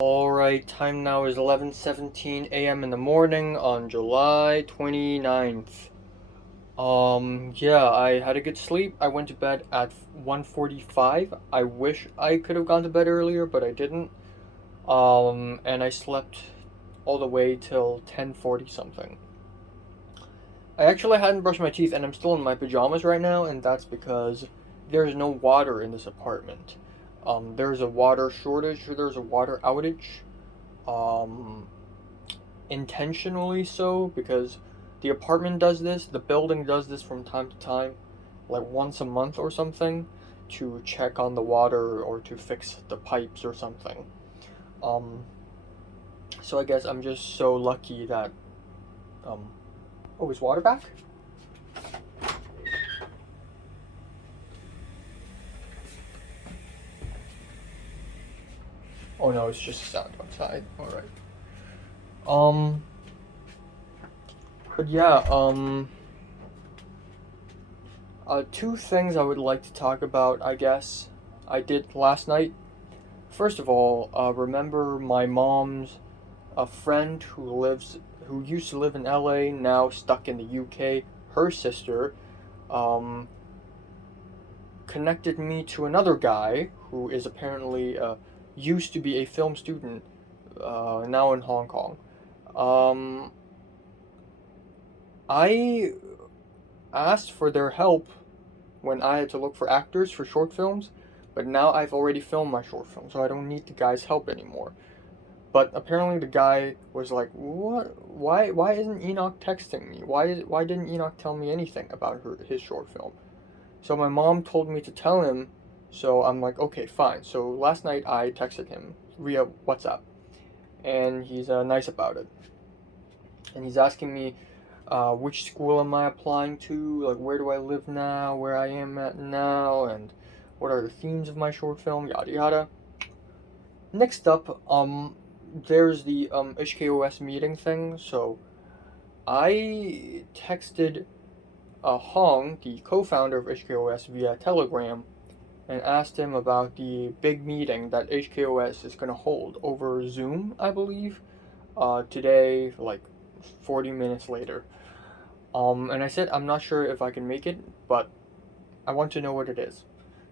Alright, time now is 11:17 a.m. in the morning on July 29th. Yeah, I had a good sleep. I went to bed at 1:45. I wish I could have gone to bed earlier, but I didn't. And I slept all the way till 10:40 something. I actually hadn't brushed my teeth and I'm still in my pajamas right now, and that's because there's no water in this apartment. There's a water shortage, or there's a water outage. Um, Intentionally so, because the apartment does this, the building does this from time to time, like once a month or something, to check on the water or to fix the pipes or something. Um, so I guess I'm just so lucky that, um, oh, is water back? Oh no, it's just sound outside. Alright. Um, but yeah, two things I would like to talk about, I guess, I did last night. First of all, remember my mom's a friend who used to live in LA, now stuck in the UK. Her sister um, connected me to another guy who is apparently used to be a film student, now in Hong Kong. Um, I asked for their help when I had to look for actors for short films, but now I've already filmed my short film, so I don't need the guy's help anymore. But apparently the guy was like, "What? Why isn't Enoch texting me? Why didn't Enoch tell me anything about his short film?" So my mom told me to tell him. So I'm like, "Okay, fine." So last night I texted him via WhatsApp, and he's nice about it. And he's asking me, which school am I applying to? Like, where do I live now? Where I am at now? And what are the themes of my short film? Yada yada. Next up, there's the HKOS meeting thing. So I texted Hong, the co-founder of HKOS, via Telegram, and asked him about the big meeting that HKOS is going to hold over Zoom, I believe, today, like 40 minutes later. And I said I'm not sure if I can make it, but I want to know what it is.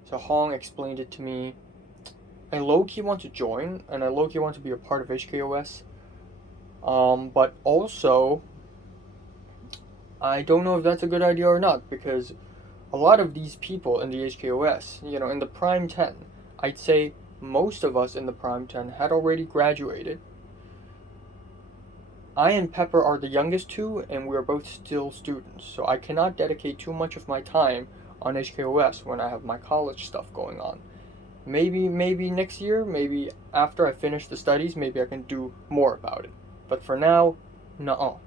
So Hong explained it to me. I low-key want to join, and I low-key want to be a part of HKOS. But also, I don't know if that's a good idea or not, because a lot of these people in the HKOS, in the Prime 10, I'd say most of us in the Prime 10 had already graduated. I and Pepper are the youngest two, and we are both still students, so I cannot dedicate too much of my time on HKOS when I have my college stuff going on. Maybe next year, maybe after I finish the studies, maybe I can do more about it. But for now, no.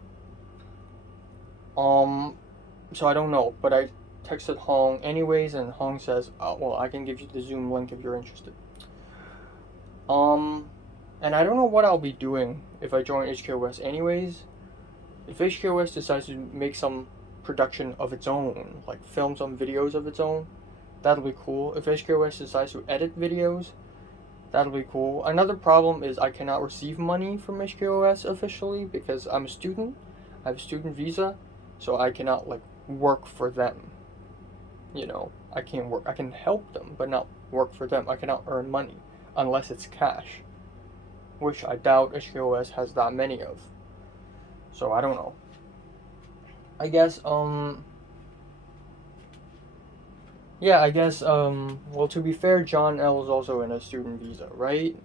So I don't know, but I texted Hong anyways, and Hong says, well, I can give you the Zoom link if you're interested. Um, and I don't know what I'll be doing if I join HKOS anyways. If HKOS decides to make some production of its own, like film some videos of its own, that'll be cool. If HKOS decides to edit videos, that'll be cool. Another problem is I cannot receive money from HKOS officially because I'm a student. I have a student visa, so I cannot like work for them. I can't work. I can help them, but not work for them. I cannot earn money unless it's cash, which I doubt HKOS has that many of. So I don't know. I guess yeah, I guess well, to be fair, John L is also in a student visa, right?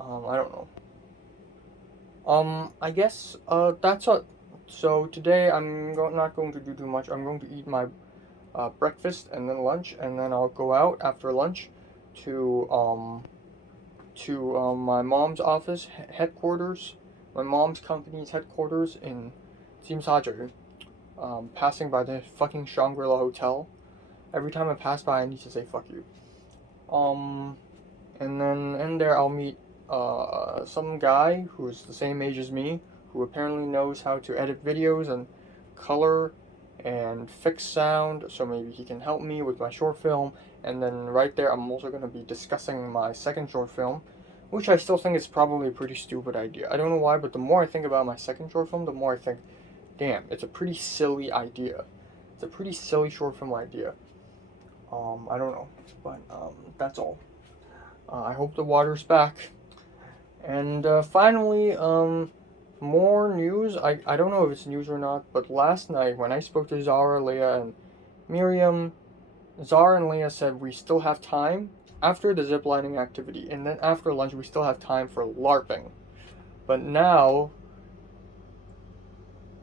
I don't know. I guess that's it. So today not going to do too much. I'm going to eat my breakfast and then lunch, and then I'll go out after lunch to my mom's office headquarters, my mom's company's headquarters in Simsajer, passing by the fucking Shangri-La Hotel. Every time I pass by, I need to say fuck you. Um, and then in there I'll meet some guy who's the same age as me, who apparently knows how to edit videos and color and fix sound, so maybe he can help me with my short film. And then right there, I'm also going to be discussing my second short film, which I still think is probably a pretty stupid idea. I don't know why, but the more I think about my second short film, the more I think, damn, it's a pretty silly idea. It's a pretty silly short film idea. I don't know, but that's all. I hope the water's back. And finally, more news. I don't know if it's news or not, but last night when I spoke to Zara, Leah, and Miriam, Zara and Leah said we still have time after the ziplining activity, and then after lunch we still have time for LARPing. But now,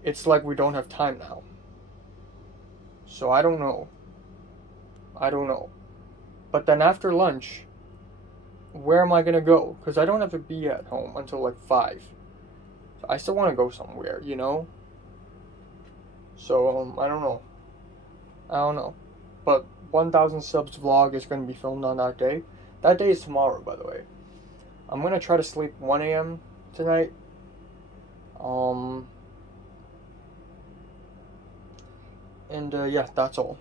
it's like we don't have time now. So I don't know. I don't know. But then after lunch, where am I gonna go? Because I don't have to be at home until like 5. So I still want to go somewhere, you know? So, I don't know. I don't know. But 1000 subs vlog is going to be filmed on that day. That day is tomorrow, by the way. I'm going to try to sleep 1 a.m. tonight. Yeah, that's all.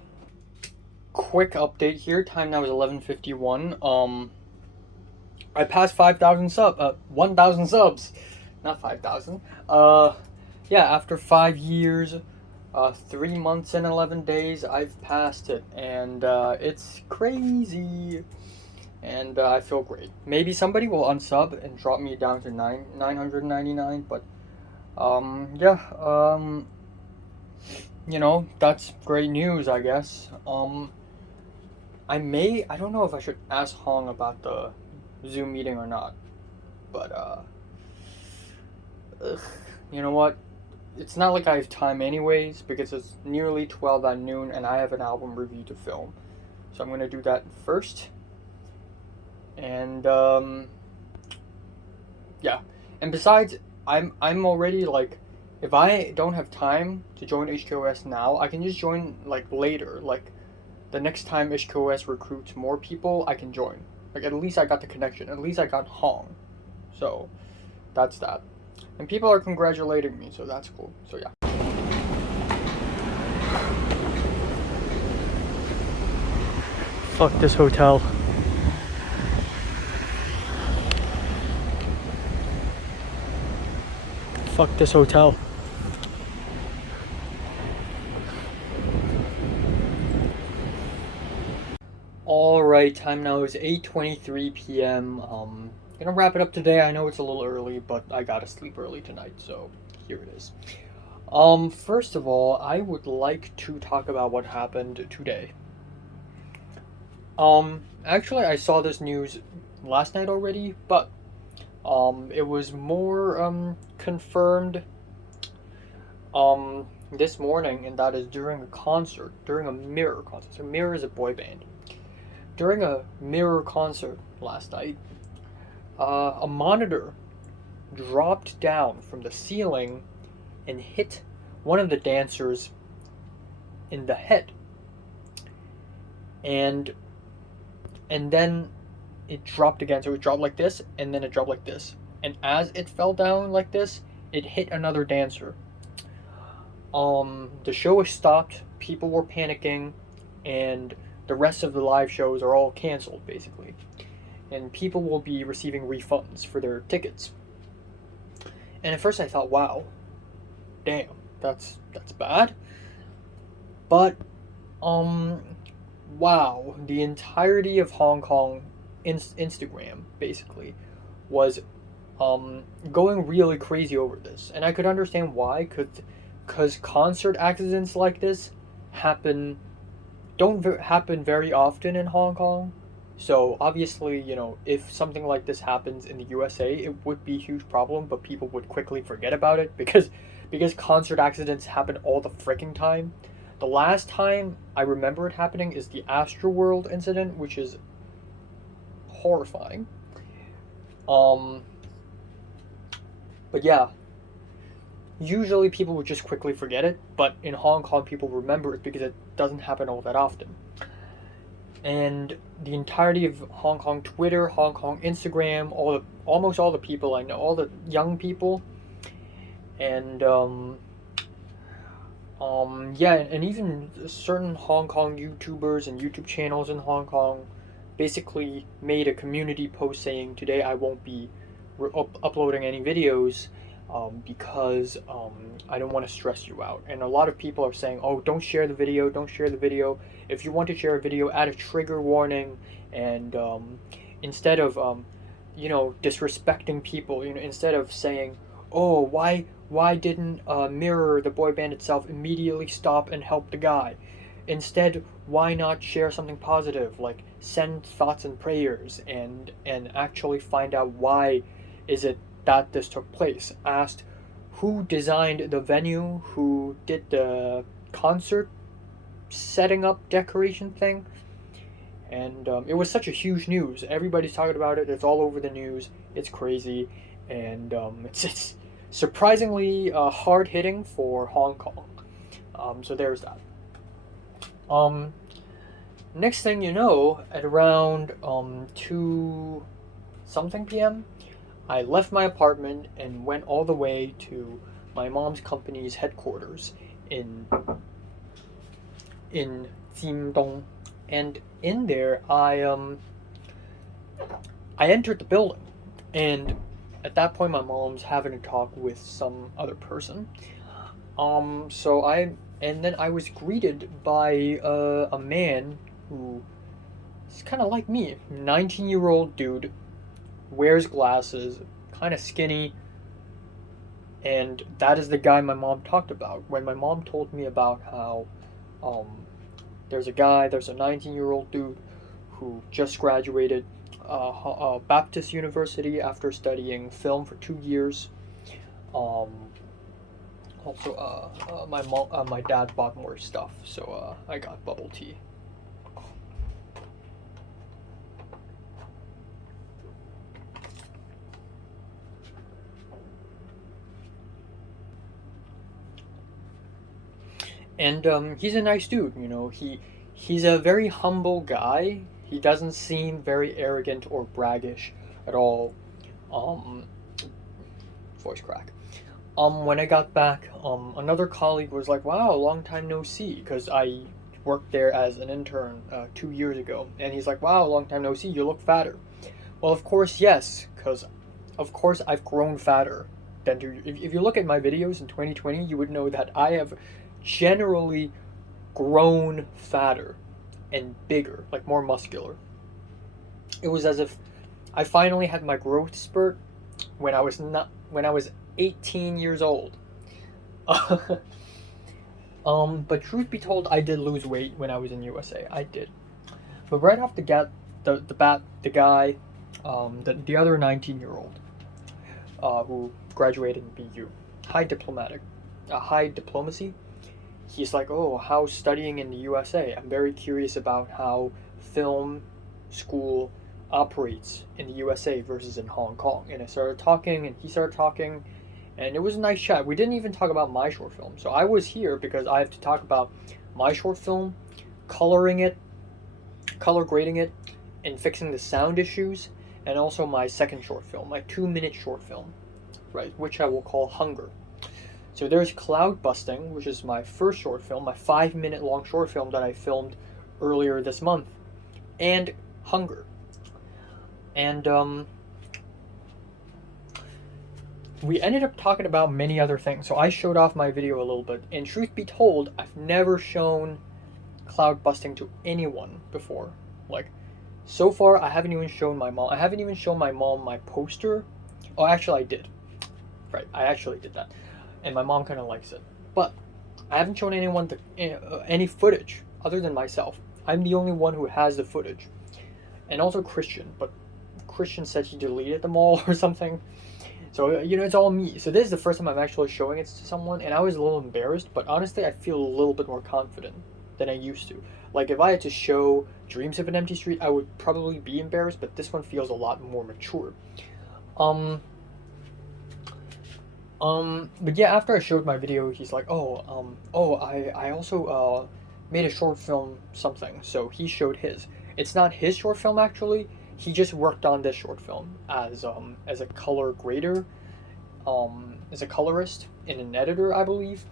Quick update here. Time now is 11:51. I passed 1,000 subs. Not 5,000. Yeah, after 5 years, 3 months and 11 days, I've passed it, and it's crazy, and I feel great. Maybe somebody will unsub and drop me down to 999, but yeah, you know, that's great news, I guess. I don't know if I should ask Hong about the Zoom meeting or not, but you know what? It's not like I have time anyways, because it's nearly 12 at noon and I have an album review to film. So I'm going to do that first. And, yeah. And besides, I'm already, like, if I don't have time to join HKOS now, I can just join, like, later. Like, the next time HKOS recruits more people, I can join. Like, at least I got the connection. At least I got Hong. So, that's that. And people are congratulating me, so that's cool. So yeah. Fuck this hotel. Fuck this hotel. Alright, time now is 8:23 p.m. Gonna wrap it up today. I know it's a little early, but I gotta sleep early tonight, so here it is. First of all, I would like to talk about what happened today. Actually, I saw this news last night already, but it was more confirmed this morning, and that is during a concert, during a Mirror concert. So Mirror is a boy band. During a Mirror concert last night, a monitor dropped down from the ceiling and hit one of the dancers in the head. And then it dropped again. So it dropped like this, and then it dropped like this. And as it fell down like this, it hit another dancer. The show was stopped, people were panicking, and the rest of the live shows are all canceled, basically. And people will be receiving refunds for their tickets. And at first I thought, wow, damn, that's bad. But, wow, the entirety of Hong Kong Instagram, basically, was going really crazy over this. And I could understand why, because concert accidents like this don't happen very often in Hong Kong. So obviously, you know, if something like this happens in the USA, it would be a huge problem, but people would quickly forget about it because concert accidents happen all the freaking time. The last time I remember it happening is the Astroworld incident, which is horrifying. But yeah, usually people would just quickly forget it, but in Hong Kong people remember it because it doesn't happen all that often. And the entirety of Hong Kong Twitter, Hong Kong Instagram, almost all the people I know, all the young people, and yeah, and even certain Hong Kong YouTubers and YouTube channels in Hong Kong basically made a community post saying, today I won't be uploading any videos because I don't want to stress you out. And a lot of people are saying, oh, don't share the video, don't share the video. If you want to share a video, add a trigger warning, and instead of disrespecting people, instead of saying, oh, why didn't Mirror, the boy band itself, immediately stop and help the guy? Instead, why not share something positive, like send thoughts and prayers, and actually find out why is it that this took place? Asked who designed the venue, who did the concert setting up decoration thing. And it was such a huge news. Everybody's talking about it. It's all over the news. It's crazy, and it's surprisingly hard hitting for Hong Kong. So there's that. Next thing you know, at around 2 something p.m., I left my apartment and went all the way to my mom's company's headquarters in Jingdong. And in there, I entered the building, and at that point, my mom's having a talk with some other person. And then I was greeted by a man who is kind of like me, 19-year-old dude, wears glasses, kind of skinny, and that is the guy my mom talked about when my mom told me about how there's a 19-year-old dude who just graduated Baptist University after studying film for 2 years. My dad bought more stuff, so I got bubble tea. And he's a nice dude, he's a very humble guy. He doesn't seem very arrogant or braggish at all. Voice crack. When I got back, another colleague was like, wow, long time no see, because I worked there as an intern 2 years ago. And he's like, wow, long time no see, you look fatter. Well, of course, yes, because of course I've grown fatter. If you look at my videos in 2020, you would know that I have generally grown fatter and bigger, like more muscular. It was as if I finally had my growth spurt when I was 18 years old. But truth be told, I did lose weight when I was in USA. I did. But right off the guy, the other 19-year-old who graduated in BU, high diplomacy. He's like, oh, how's studying in the USA? I'm very curious about how film school operates in the USA versus in Hong Kong. And I started talking, and he started talking, and it was a nice chat. We didn't even talk about my short film. So I was here because I have to talk about my short film, color grading it, and fixing the sound issues, and also my second short film, my 2-minute short film, right, which I will call Hunger. So there's Cloud Busting, which is my first short film, my 5-minute long short film that I filmed earlier this month, and Hunger. And we ended up talking about many other things. So I showed off my video a little bit, and truth be told, I've never shown Cloud Busting to anyone before. Like, so far, I haven't even shown my mom. I haven't even shown my mom my poster. Oh, actually, I did. Right, I actually did that. And my mom kind of likes it. But I haven't shown anyone any footage other than myself. I'm the only one who has the footage. And also Christian, but Christian said he deleted them all or something. So, it's all me. So this is the first time I'm actually showing it to someone, and I was a little embarrassed, but honestly, I feel a little bit more confident than I used to. Like, if I had to show Dreams of an Empty Street, I would probably be embarrassed, but this one feels a lot more mature. But yeah, after I showed my video, he's like, I also made a short film something. So he showed his. It's not his short film, actually. He just worked on this short film as a color grader, as a colorist and an editor, I believe.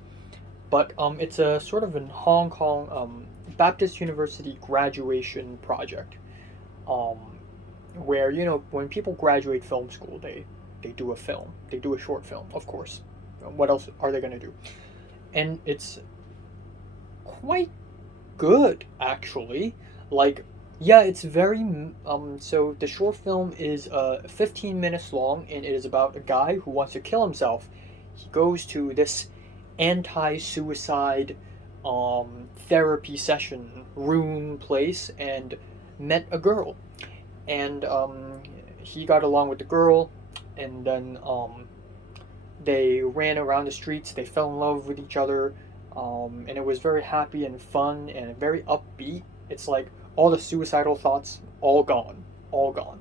But it's a sort of a Hong Kong Baptist University graduation project. um, where when people graduate film school, they do a film, they do a short film, of course. What else are they gonna do? And it's quite good, actually. Like, yeah, it's very so the short film is 15 minutes long, and it is about a guy who wants to kill himself. He goes to this anti-suicide therapy session room place and met a girl, and he got along with the girl, and then they ran around the streets, they fell in love with each other, and it was very happy and fun and very upbeat. It's like all the suicidal thoughts all gone, all gone.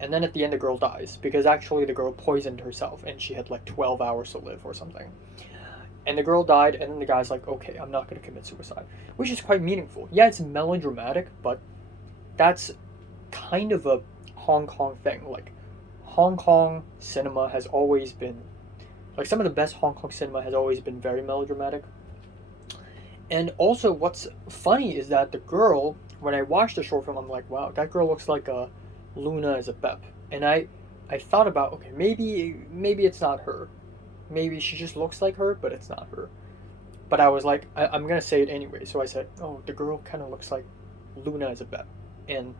And then at the end, the girl dies because actually the girl poisoned herself and she had like 12 hours to live or something. And the girl died, and then the guy's like, okay, I'm not going to commit suicide, which is quite meaningful. Yeah, it's melodramatic, but that's kind of a Hong Kong thing. Like, Hong Kong cinema has always been, like, some of the best Hong Kong cinema has always been very melodramatic. And also, what's funny is that the girl, when I watched the short film, I'm like, wow, that girl looks like a Luna as a Bep. And I thought about, okay, maybe it's not her. Maybe she just looks like her, but it's not her. But I was like, I'm gonna say it anyway. So I said, oh, the girl kind of looks like Luna as a Bep. And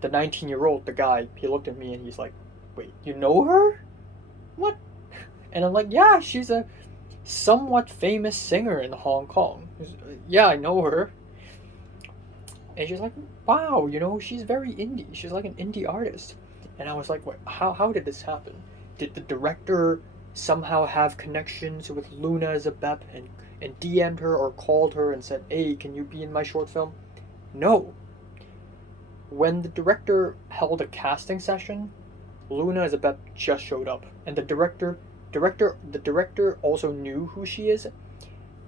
the 19-year-old, the guy, he looked at me and he's like, wait, you know her? What? And I'm like, yeah, she's a somewhat famous singer in Hong Kong. Yeah, I know her. And she's like, wow, she's very indie. She's like an indie artist. And I was like, wait, how did this happen? Did the director somehow have connections with Luna as a Bep and DM'd her or called her and said, hey, can you be in my short film? No. When the director held a casting session, Luna as a Bep just showed up. And the director also knew who she is,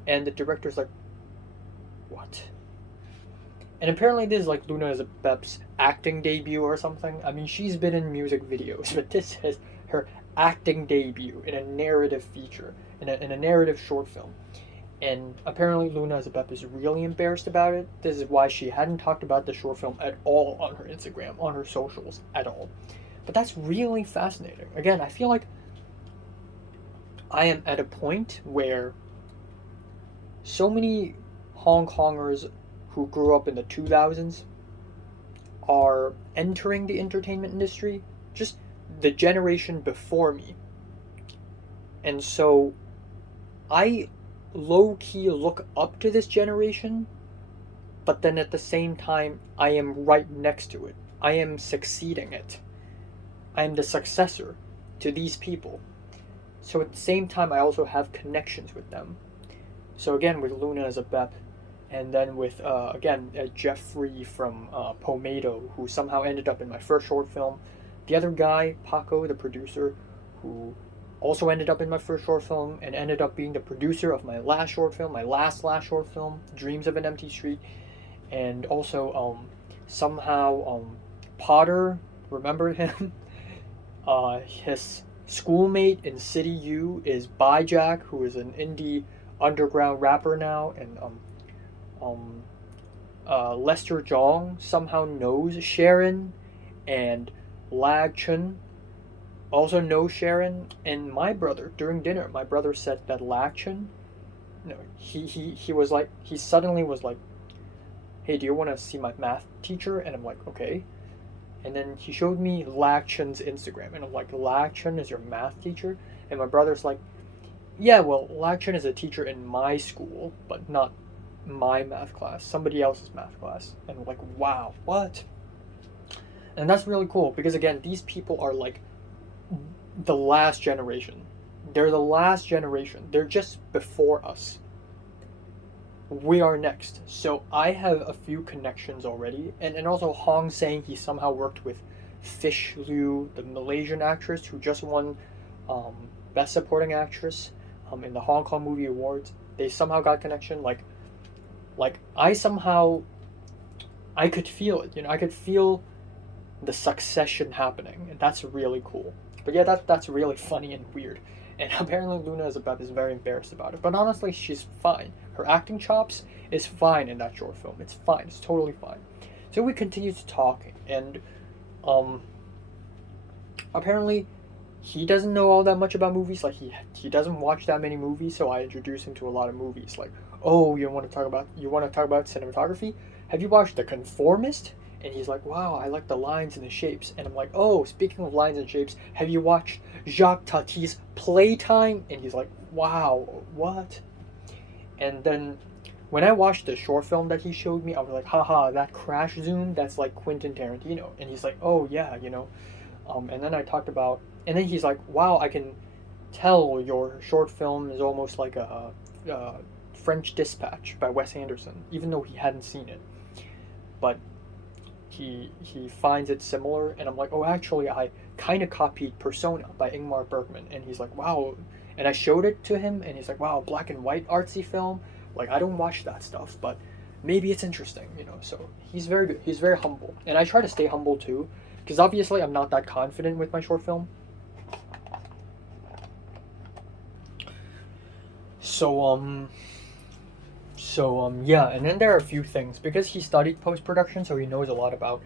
and the director's like, what? And apparently this is like Luna as a Bep's acting debut or something. I mean, she's been in music videos, but this is her acting debut in a narrative feature, in a narrative short film. And apparently Luna as a Bep is really embarrassed about it. This is why she hadn't talked about the short film at all on her Instagram, on her socials, at all. But that's really fascinating. Again, I feel like I am at a point where so many Hong Kongers who grew up in the 2000s are entering the entertainment industry, just the generation before me. And so I low-key look up to this generation, but then at the same time, I am right next to it. I am succeeding it. I am the successor to these people. So at the same time, I also have connections with them. So again, with Luna as a Bep, and then with, Jeffrey from Pomado, who somehow ended up in my first short film. The other guy, Paco, the producer, who also ended up in my first short film, and ended up being the producer of my last short film, my last short film, Dreams of an Empty Street. And also, somehow, Potter, remember him? His schoolmate in City U is Jack, who is an indie underground rapper now, and Lester Jong somehow knows Sharon, and Lag Chun also knows Sharon. And my brother, during dinner, my brother said that Lag Chun, he was like, he suddenly was like, hey, do you want to see my math teacher? And I'm like, okay. And then he showed me Lag Chun's Instagram, and I'm like, Lag Chun is your math teacher? And my brother's like, yeah, well, Lag Chun is a teacher in my school, but not my math class, somebody else's math class. And I'm like, wow, what? And that's really cool, because again, these people are like the last generation. They're the last generation. They're just before us. We are next. So I have a few connections already. And also Hong saying he somehow worked with Fish Liu, the Malaysian actress who just won Best Supporting Actress in the Hong Kong Movie Awards. They somehow got connection. Like I could feel it. I could feel the succession happening, and that's really cool. But yeah, that's really funny and weird. And apparently Luna as a Bep is very embarrassed about it. But honestly, she's fine. Her acting chops is fine in that short film. It's fine. It's totally fine. So we continue to talk, And um, apparently he doesn't know all that much about movies. Like he doesn't watch that many movies, so I introduced him to a lot of movies. Like, oh, you want to talk about cinematography? Have you watched The Conformist? And he's like, wow, I like the lines and the shapes. And I'm like, oh, speaking of lines and shapes, have you watched Jacques Tati's Playtime? And he's like, wow, what? And then when I watched the short film that he showed me, I was like, haha, that crash zoom, that's like Quentin Tarantino. And he's like, oh yeah, you know. And then I talked about, and then he's like, wow, I can tell your short film is almost like a French Dispatch by Wes Anderson, even though he hadn't seen it. But he finds it similar, and I'm like, oh, actually, I kind of copied Persona by Ingmar Bergman, and he's like, wow, and I showed it to him, and he's like, wow, black and white artsy film, like I don't watch that stuff, but maybe it's interesting, you know. So he's very good, he's very humble, and I try to stay humble too, because obviously I'm not that confident with my short film. So yeah, and then there are a few things because he studied post production, so he knows a lot about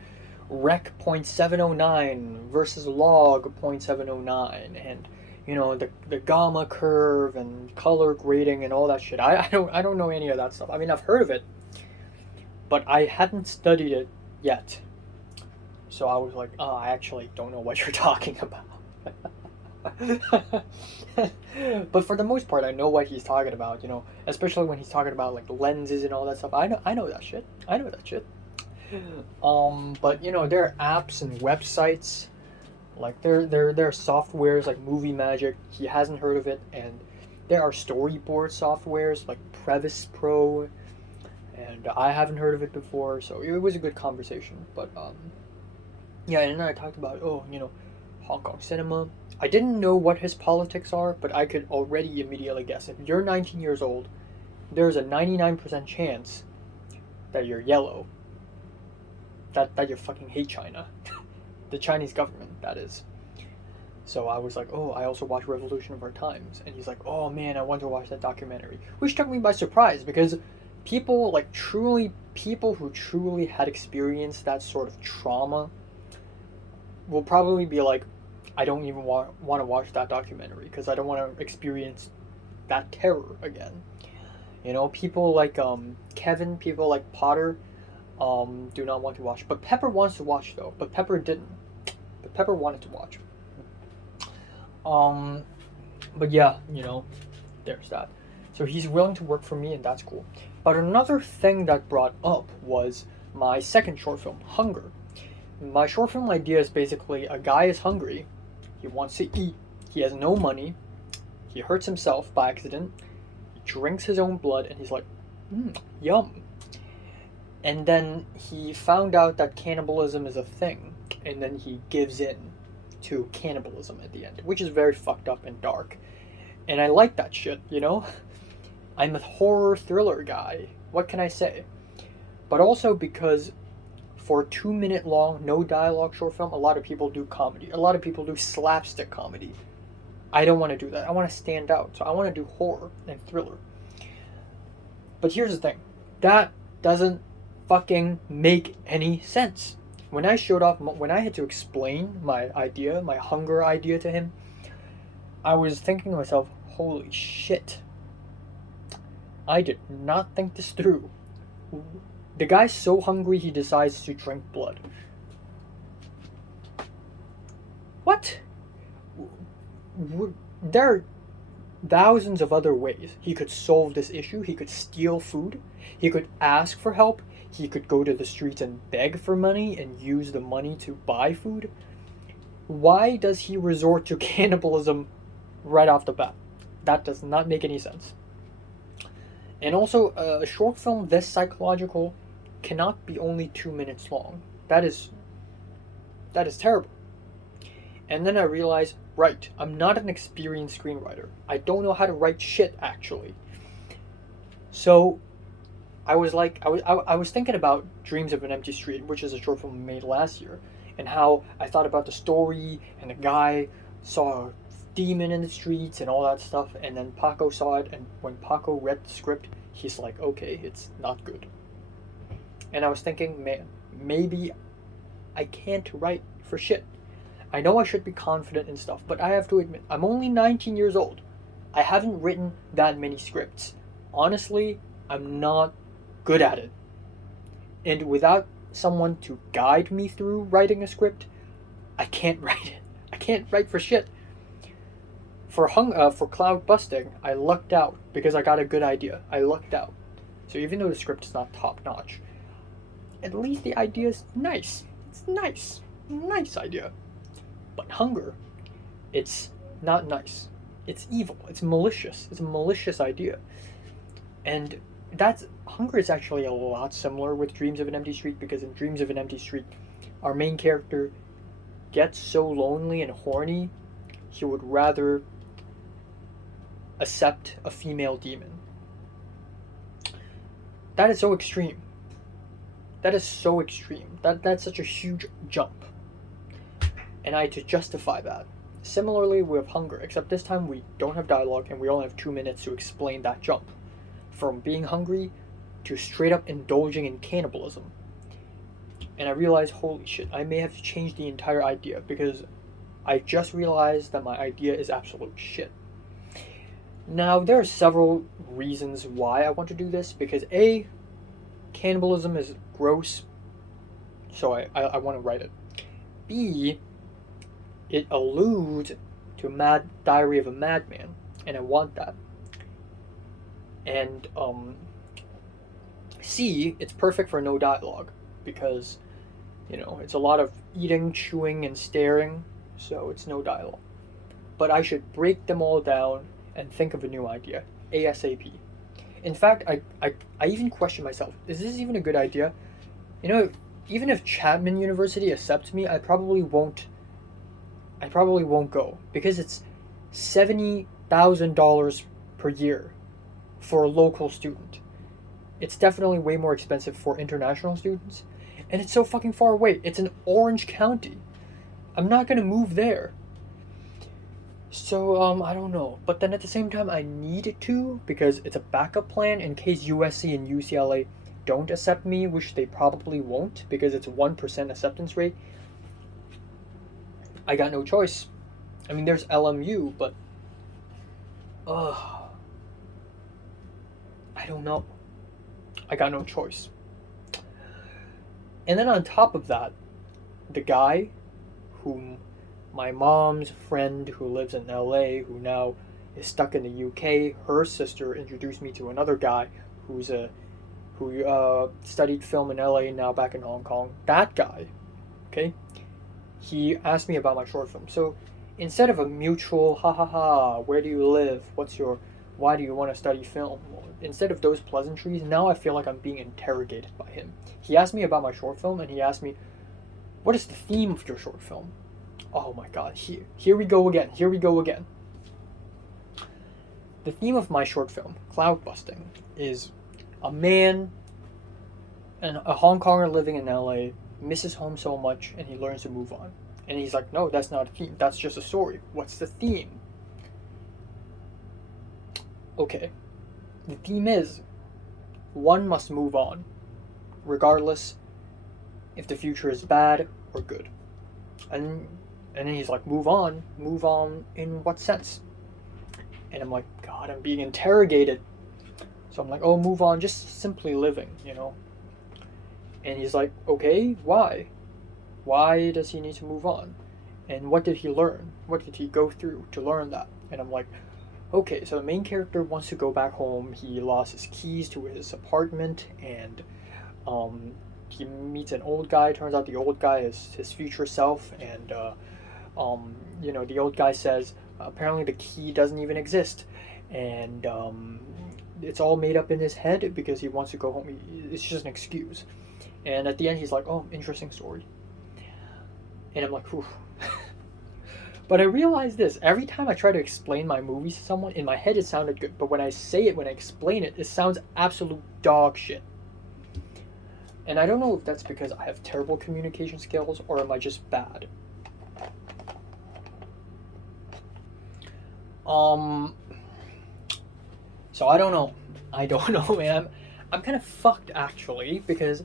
rec .709 versus log .709, and you know the gamma curve and color grading and all that shit. I don't know any of that stuff. I mean, I've heard of it, but I hadn't studied it yet. So I was like, oh, I actually don't know what you're talking about. But for the most part, I know what he's talking about, you know, especially when he's talking about like lenses and all that stuff. I know that shit. I know that shit. But you know, there are apps and websites, like there are softwares like Movie Magic. He hasn't heard of it, and there are storyboard softwares like Previs Pro, and I haven't heard of it before. So it was a good conversation. But yeah, and then I talked about, oh, you know, Hong Kong cinema. I didn't know what his politics are, but I could already immediately guess. If you're 19 years old, there's a 99% chance that you're yellow. That you fucking hate China. The Chinese government, that is. So I was like, oh, I also watch Revolution of Our Times. And he's like, oh man, I want to watch that documentary. Which took me by surprise because people who truly had experienced that sort of trauma will probably be like, I don't even want to watch that documentary because I don't want to experience that terror again. You know, people like Kevin, people like Potter, do not want to watch. But Pepper wants to watch though. But Pepper didn't. But Pepper wanted to watch. But yeah, you know, there's that. So he's willing to work for me, and that's cool. But another thing that brought up was my second short film, Hunger. My short film idea is basically a guy is hungry. He wants to eat. He has no money. He hurts himself by accident. He drinks his own blood, and he's like, yum. And then he found out that cannibalism is a thing, and then he gives in to cannibalism at the end, which is very fucked up and dark. And I like that shit, you know? I'm a horror thriller guy. What can I say? But also because for a 2-minute long, no dialogue short film, a lot of people do comedy. A lot of people do slapstick comedy. I don't want to do that. I want to stand out. So I want to do horror and thriller. But here's the thing. That doesn't fucking make any sense. When I had to explain my idea, my hunger idea to him, I was thinking to myself, holy shit. I did not think this through. The guy's so hungry he decides to drink blood. What? There are thousands of other ways he could solve this issue. He could steal food. He could ask for help. He could go to the streets and beg for money and use the money to buy food. Why does he resort to cannibalism right off the bat? That does not make any sense. And also, a short film this psychological cannot be only 2 minutes long. That is terrible. And then I realized, right, I'm not an experienced screenwriter. I don't know how to write shit, actually. So I was thinking about Dreams of an Empty Street, which is a short film made last year, and how I thought about the story, and the guy saw a demon in the streets and all that stuff, and then Paco saw it, and when Paco read the script, he's like, okay, it's not good. And I was thinking, man, maybe I can't write for shit. I know I should be confident in stuff, but I have to admit, I'm only 19 years old. I haven't written that many scripts. Honestly, I'm not good at it. And without someone to guide me through writing a script, I can't write it. I can't write for shit. For cloud busting, I lucked out because I got a good idea. I lucked out. So even though the script is not top notch, at least the idea is nice. It's nice. Nice idea. But Hunger, it's not nice. It's evil. It's malicious. It's a malicious idea. And Hunger is actually a lot similar with Dreams of an Empty Street, because in Dreams of an Empty Street, our main character gets so lonely and horny, he would rather accept a female demon. That is so extreme. That is so extreme. That's such a huge jump. And I had to justify that. Similarly with Hunger, except this time we don't have dialogue and we only have 2 minutes to explain that jump. From being hungry to straight up indulging in cannibalism. And I realized, holy shit, I may have to change the entire idea, because I just realized that my idea is absolute shit. Now, there are several reasons why I want to do this, because A, cannibalism is gross, so I want to write it. B, it alludes to Mad Diary of a Madman, and I want that. And C, it's perfect for no dialogue, because, it's a lot of eating, chewing, and staring, so it's no dialogue. But I should break them all down and think of a new idea, ASAP. In fact, I even question myself, is this even a good idea? Even if Chapman University accepts me, I probably won't go, because it's $70,000 per year for a local student. It's definitely way more expensive for international students, and it's so fucking far away. It's in Orange County. I'm not gonna move there. So, I don't know. But then at the same time, I need it to, because it's a backup plan in case USC and UCLA don't accept me, which they probably won't, because it's a 1% acceptance rate. I got no choice. I mean, there's LMU, but... I don't know. I got no choice. And then on top of that, the guy whom my mom's friend who lives in LA, who now is stuck in the UK, her sister introduced me to another guy who studied film in LA, now back in Hong Kong. That guy, okay, he asked me about my short film. So instead of a mutual, ha ha ha, where do you live? Why do you want to study film? Instead of those pleasantries, now I feel like I'm being interrogated by him. He asked me about my short film, and he asked me, what is the theme of your short film? Oh my god, here we go again. The theme of my short film, Cloud Busting, is a man and a Hong Konger living in LA misses home so much, and he learns to move on. And he's like, no, that's not a theme. That's just a story. What's the theme? Okay. The theme is, one must move on, regardless if the future is bad or good. And then he's like, move on in what sense? And I'm like, God, I'm being interrogated. So I'm like, oh, move on, just simply living, And he's like, okay, why? Why does he need to move on? And what did he learn? What did he go through to learn that? And I'm like, okay, so the main character wants to go back home. He lost his keys to his apartment, and he meets an old guy. Turns out the old guy is his future self, and the old guy says apparently the key doesn't even exist, and it's all made up in his head because he wants to go home. It's just an excuse. And at the end, he's like, oh, interesting story. And I'm like, whew. But I realized this. Every time I try to explain my movies to someone, in my head it sounded good. But when I say it, when I explain it, it sounds absolute dog shit. And I don't know if that's because I have terrible communication skills or am I just bad. So I don't know. Man. I'm kind of fucked, actually, because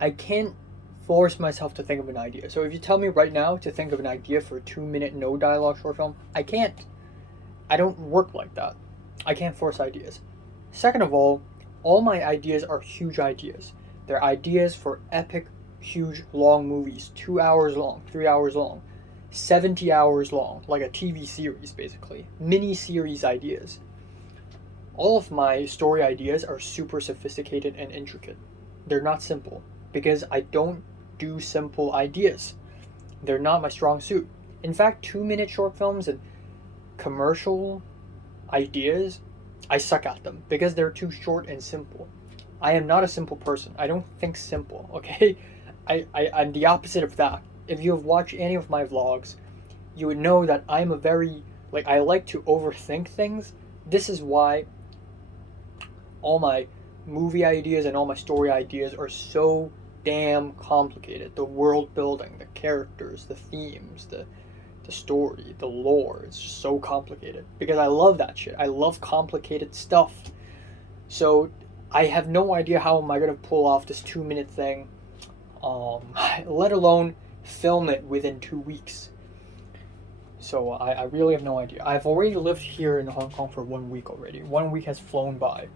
I can't force myself to think of an idea. So if you tell me right now to think of an idea for a 2 minute no dialogue short film, I can't. I don't work like that. I can't force ideas. Second of all my ideas are huge ideas. They're ideas for epic, huge, long movies, 2 hours long, 3 hours long, 70 hours long, like a TV series basically. Mini series ideas. All of my story ideas are super sophisticated and intricate. They're not simple because I don't do simple ideas. They're not my strong suit. In fact, 2 minute short films and commercial ideas, I suck at them because they're too short and simple. I am not a simple person. I don't think simple, okay? I'm the opposite of that. If you have watched any of my vlogs, you would know that I'm a very, like, I like to overthink things. This is why all my movie ideas and all my story ideas are so damn complicated. The world building, the characters, the themes, the story, the lore. It's just so complicated because I love that shit. I love complicated stuff. So I have no idea how am I gonna pull off this 2 minute thing, let alone film it within 2 weeks. So I really have no idea. I've already lived here in Hong Kong for 1 week already. 1 week has flown by.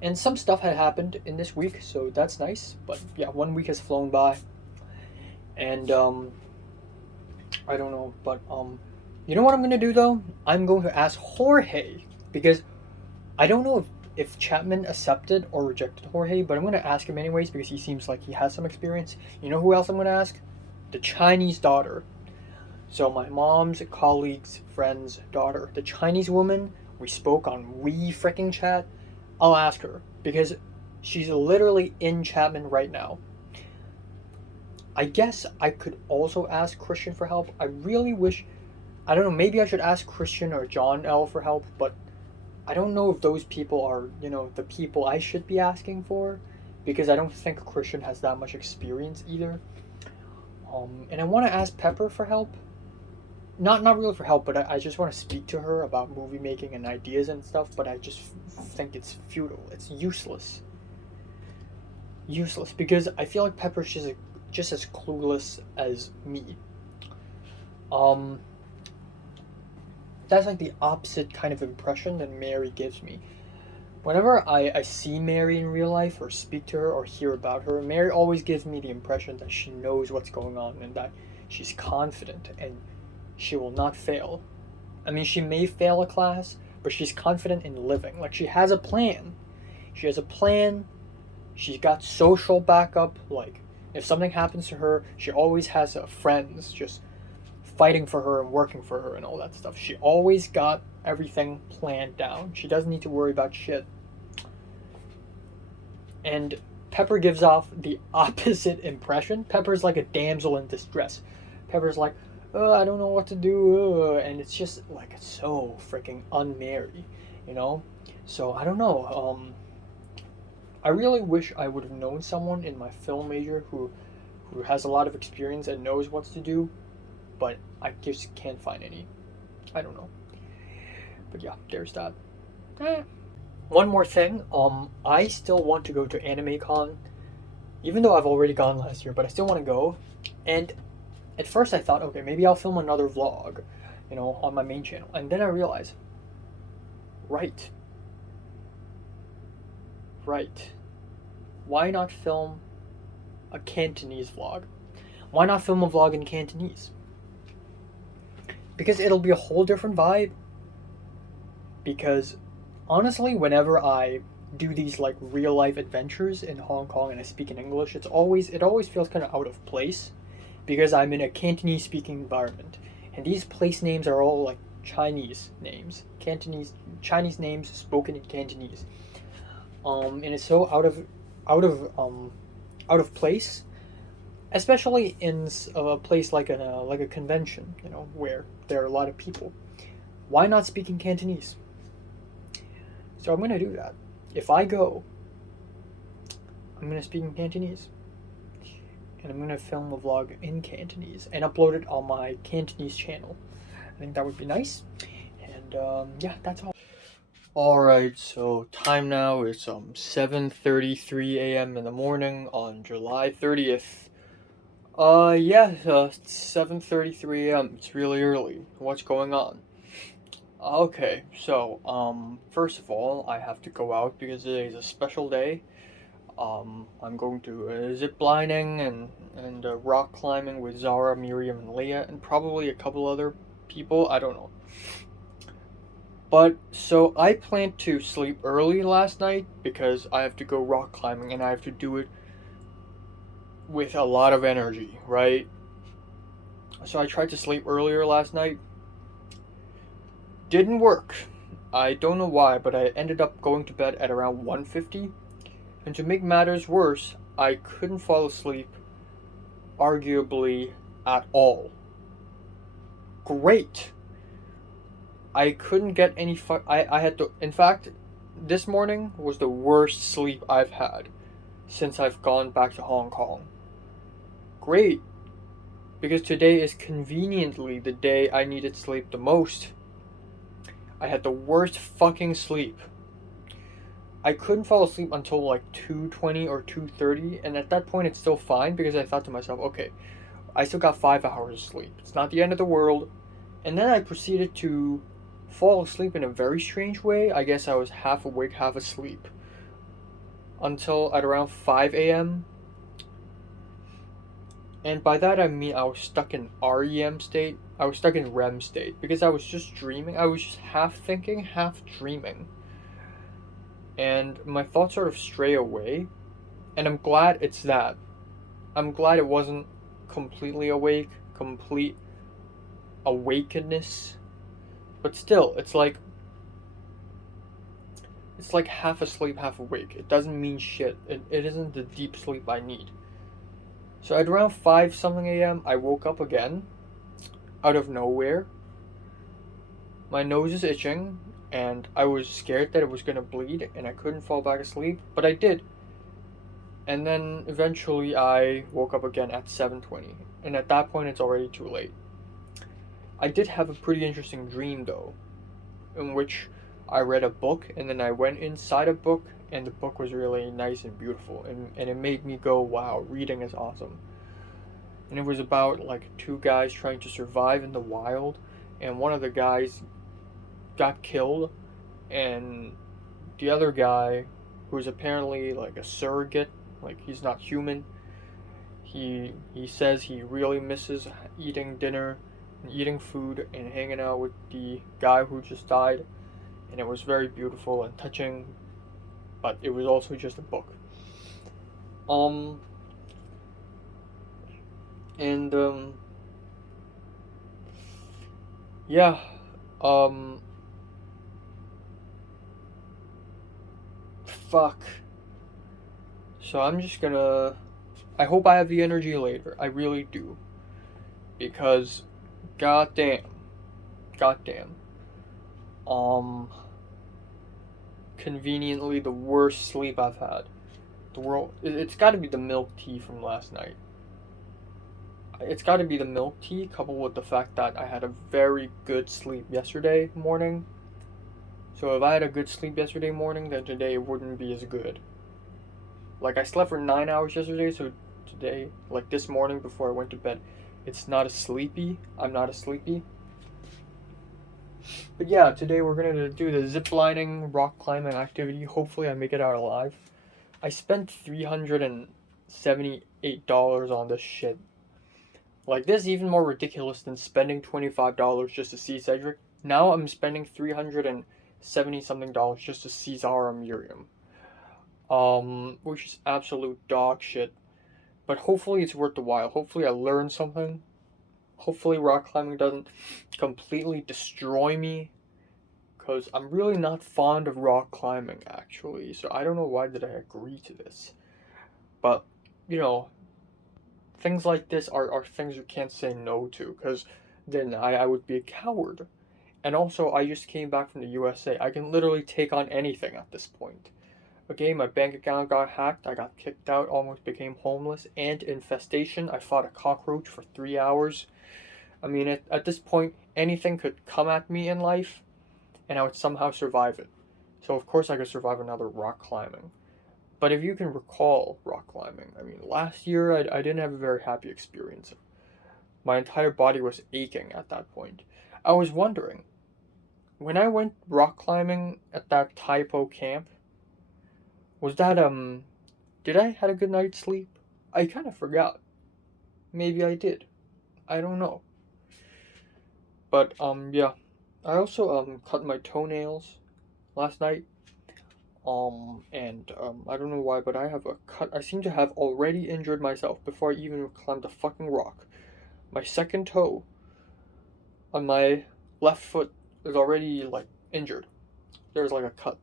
And some stuff had happened in this week, so that's nice. But yeah, 1 week has flown by. And I don't know, but you know what I'm gonna do though? I'm going to ask Jorge because I don't know if Chapman accepted or rejected Jorge, but I'm gonna ask him anyways because he seems like he has some experience. You know who else I'm gonna ask? The Chinese daughter. So my mom's colleague's friend's daughter, the Chinese woman we spoke on freaking chat. I'll ask her because she's literally in Chapman right now. I guess I could also ask Christian for help. I really wish, I don't know, maybe I should ask Christian or John L for help, but I don't know if those people are, the people I should be asking for because I don't think Christian has that much experience either. And I want to ask Pepper for help. Not really for help, but I just want to speak to her about movie making and ideas and stuff, but I just think it's futile. It's useless. Useless because I feel like Pepper's just as clueless as me. That's like the opposite kind of impression that Mary gives me. Whenever I see Mary in real life or speak to her or hear about her, Mary always gives me the impression that she knows what's going on and that she's confident and she will not fail. I mean, she may fail a class, but she's confident in living. Like, she has a plan. She has a plan. She's got social backup. Like, if something happens to her, she always has friends just fighting for her and working for her and all that stuff. She always got everything planned down. She doesn't need to worry about shit. And Pepper gives off the opposite impression. Pepper's like a damsel in distress. Pepper's like, I don't know what to do, and it's just like so freaking unmarried, So I don't know. I really wish I would have known someone in my film major who has a lot of experience and knows what to do, but I just can't find any. I don't know. But yeah, there's that. One more thing. I still want to go to AnimeCon, even though I've already gone last year, but I still want to go, and at first I thought, okay, maybe I'll film another vlog, on my main channel. And then I realized, right. Why not film a Cantonese vlog? Why not film a vlog in Cantonese? Because it'll be a whole different vibe. Because honestly, whenever I do these like real life adventures in Hong Kong and I speak in English, it always feels kind of out of place. Because I'm in a Cantonese speaking environment. And these place names are all like Chinese names. Chinese names spoken in Cantonese. And it's so out of place. Especially in a place like a convention, where there are a lot of people. Why not speak in Cantonese? So I'm gonna do that. If I go, I'm gonna speak in Cantonese. And I'm gonna film a vlog in Cantonese and upload it on my Cantonese channel. I think that would be nice. And yeah, that's all. Alright, so time now is 7:33 a.m. in the morning on July 30th. Yeah, 7:33 a.m. It's really early. What's going on? Okay, so first of all, I have to go out because today is a special day. I'm going to zip lining and rock climbing with Zara, Miriam, and Leah, and probably a couple other people. I don't know. But so I planned to sleep early last night because I have to go rock climbing and I have to do it with a lot of energy, right? So I tried to sleep earlier last night. Didn't work. I don't know why, but I ended up going to bed at around 1:50. And to make matters worse, I couldn't fall asleep arguably at all. Great. I couldn't get any I had to in fact this morning was the worst sleep I've had since I've gone back to Hong Kong. Great, because today is conveniently the day I needed sleep the most. I had the worst fucking sleep. I couldn't fall asleep until like 2:20 or 2:30, and at that point it's still fine because I thought to myself, okay, I still got 5 hours of sleep. It's not the end of the world. And then I proceeded to fall asleep in a very strange way. I guess I was half awake, half asleep. Until at around 5 a.m. And by that I mean I was stuck in REM state. I was stuck in REM state because I was just dreaming. I was just half thinking, half dreaming. And my thoughts sort of stray away. And I'm glad it's that. I'm glad it wasn't completely awake, complete awakeness. But still, it's like half asleep, half awake. It doesn't mean shit. It isn't the deep sleep I need. So at around 5 something a.m., I woke up again, out of nowhere. My nose is itching, and I was scared that it was gonna bleed, and I couldn't fall back asleep, but I did. And then eventually I woke up again at 7:20, and at that point it's already too late. I did have a pretty interesting dream though, in which I read a book, and then I went inside a book, and the book was really nice and beautiful, and it made me go, wow, reading is awesome. And it was about like two guys trying to survive in the wild, and one of the guys got killed, and the other guy, who's apparently like a surrogate, like he's not human, he says he really misses eating dinner and eating food and hanging out with the guy who just died, and it was very beautiful and touching, but it was also just a book. Um, and yeah, um, fuck. So I'm just gonna. I hope I have the energy later. I really do, because, goddamn, goddamn. Um, Conveniently the worst sleep I've had. The world. It's got to be the milk tea from last night. It's got to be the milk tea coupled with the fact that I had a very good sleep yesterday morning. So if I had a good sleep yesterday morning, then today it wouldn't be as good. Like I slept for 9 hours yesterday, so today, like this morning before I went to bed, it's not as sleepy. I'm not as sleepy. But yeah, today we're gonna do the zip lining, rock climbing activity. Hopefully, I make it out alive. I spent $378 on this shit. Like, this is even more ridiculous than spending $25 just to see Cedric. Now I'm spending $370 something just to see Zara Miriam. Which is absolute dog shit. But hopefully it's worth the while. Hopefully I learn something. Hopefully rock climbing doesn't completely destroy me. Because I'm really not fond of rock climbing, actually. So I don't know why did I agree to this. But, you know, things like this are things you can't say no to. Because then I would be a coward. And also, I just came back from the USA. I can literally take on anything at this point. Okay, my bank account got hacked, I got kicked out, almost became homeless, ant infestation, I fought a cockroach for 3 hours. I mean, at this point, anything could come at me in life, and I would somehow survive it. So of course I could survive another rock climbing. But if you can recall rock climbing, I mean, last year I didn't have a very happy experience. My entire body was aching at that point. I was wondering, when I went rock climbing at that typo camp, was that, did I had a good night's sleep? I kind of forgot. Maybe I did. I don't know. But, yeah. I also, cut my toenails last night. I don't know why, but I have a cut. I seem to have already injured myself before I even climbed the fucking rock. My second toe on my left foot is already, like, injured. There's, like, a cut.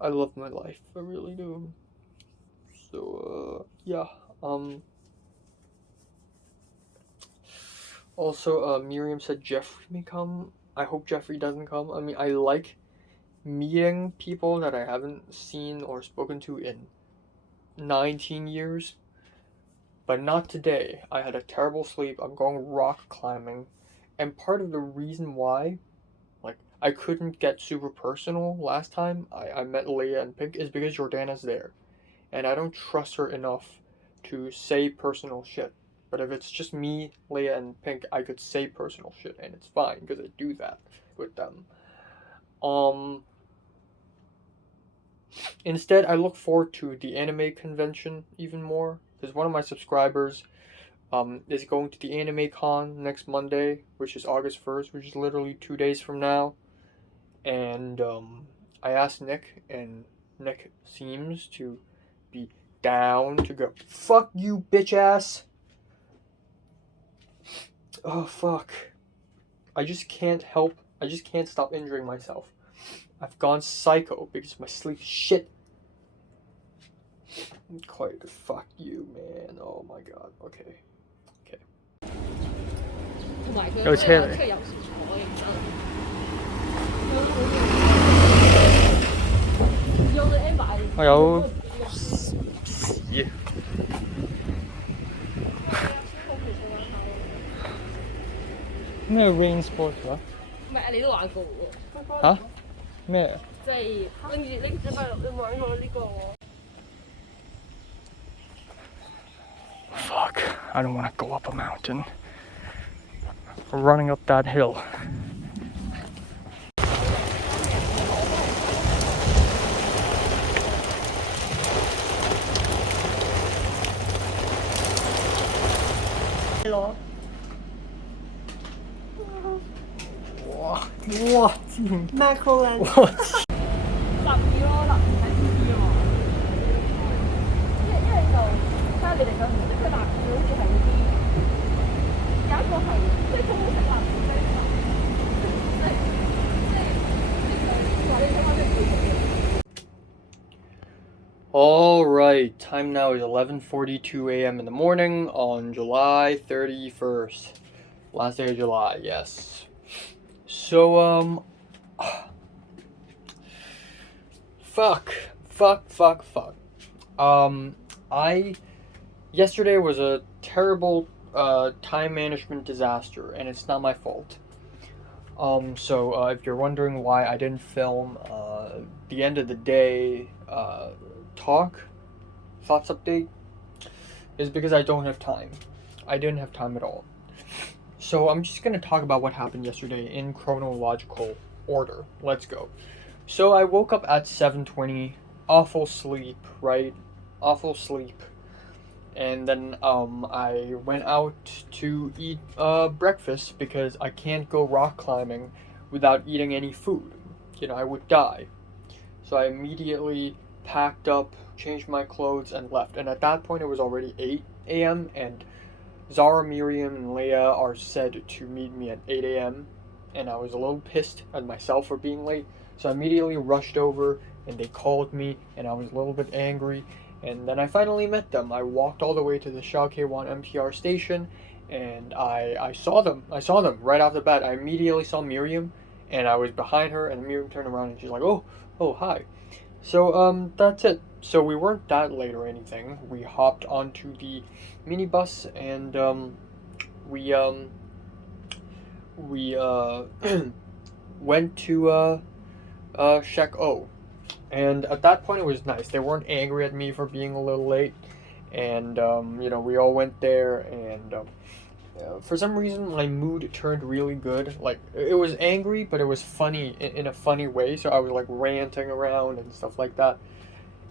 I love my life. I really do. So, yeah. Also, Miriam said Jeffrey may come. I hope Jeffrey doesn't come. I mean, I like meeting people that I haven't seen or spoken to in 19 years. But not today. I had a terrible sleep. I'm going rock climbing. And part of the reason why, like, I couldn't get super personal last time I met Leia and Pink is because Jordana's there. And I don't trust her enough to say personal shit. But if it's just me, Leia, and Pink, I could say personal shit, and it's fine, because I do that with them. Instead, I look forward to the anime convention even more, because one of my subscribers is going to the Anime Con next Monday, which is August 1st, which is literally 2 days from now. And I asked Nick, and Nick seems to be down to go. Fuck you, bitch ass! Oh, fuck. I just can't stop injuring myself. I've gone psycho because my sleep shit. Quite fuck you, man. Oh my god. Okay. Yo, Taylor. 我有屎。咩 rain sports 啊？唔係啊，你都玩過喎。嚇？咩？即係拎住你玩過呢個。Fuck! I don't want to go up a mountain. We're running up that hill. Hello. 哇！ macro lens 我12咯，12喺 TV 喎。因為就睇下你哋想唔想，即係12好似係嗰啲，有一個係即係通識12咧，即係話你睇翻啲背景嘅。All right, time now is 11:42 a.m. in the morning on July 31st. Last day of July, yes. So, fuck. Yesterday was a terrible, time management disaster, and it's not my fault. So, if you're wondering why I didn't film, the end of the day, thoughts update, is because I don't have time. I didn't have time at all. So I'm just going to talk about what happened yesterday in chronological order. Let's go. So I woke up at 7:20, awful sleep, right? Awful sleep. And then I went out to eat breakfast because I can't go rock climbing without eating any food. You know, I would die. So I immediately packed up, changed my clothes, and left. And at that point, it was already 8 a.m. and Zara, Miriam, and Leia are said to meet me at 8 a.m. And I was a little pissed at myself for being late. So I immediately rushed over, and they called me, and I was a little bit angry. And then I finally met them. I walked all the way to the Shao K1 MTR station, and I saw them. I saw them right off the bat. I immediately saw Miriam, and I was behind her, and Miriam turned around, and she's like, oh, hi. So, that's it. So we weren't that late or anything. We hopped onto the minibus, and went to Shek O. And at that point, it was nice. They weren't angry at me for being a little late. And, we all went there. And for some reason, my mood turned really good. Like, it was angry, but it was funny in a funny way. So I was, like, ranting around and stuff like that.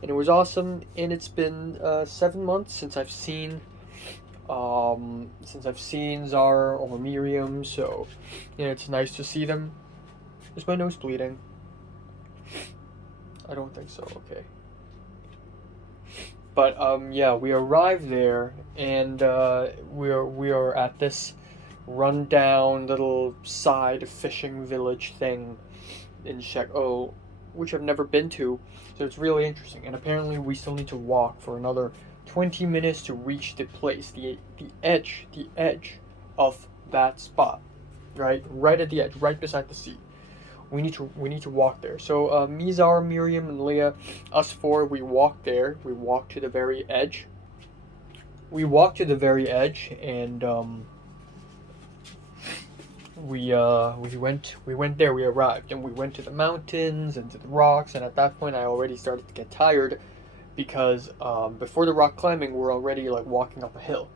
And it was awesome. And it's been 7 months since I've seen Zara or Miriam. So, it's nice to see them. Is my nose bleeding? I don't think so. Okay. But yeah, we arrived there, and we are at this rundown little side fishing village thing in Shek-O, which I've never been to, so it's really interesting. And apparently, we still need to walk for another 20 minutes to reach the place, the edge of that spot, right at the edge, right beside the sea. We need to walk there. So me, Zara, Miriam, and Leah, us four, we walked there. We walked to the very edge. And we went there. We arrived, and we went to the mountains and to the rocks. And at that point, I already started to get tired because before the rock climbing, we're already like walking up a hill.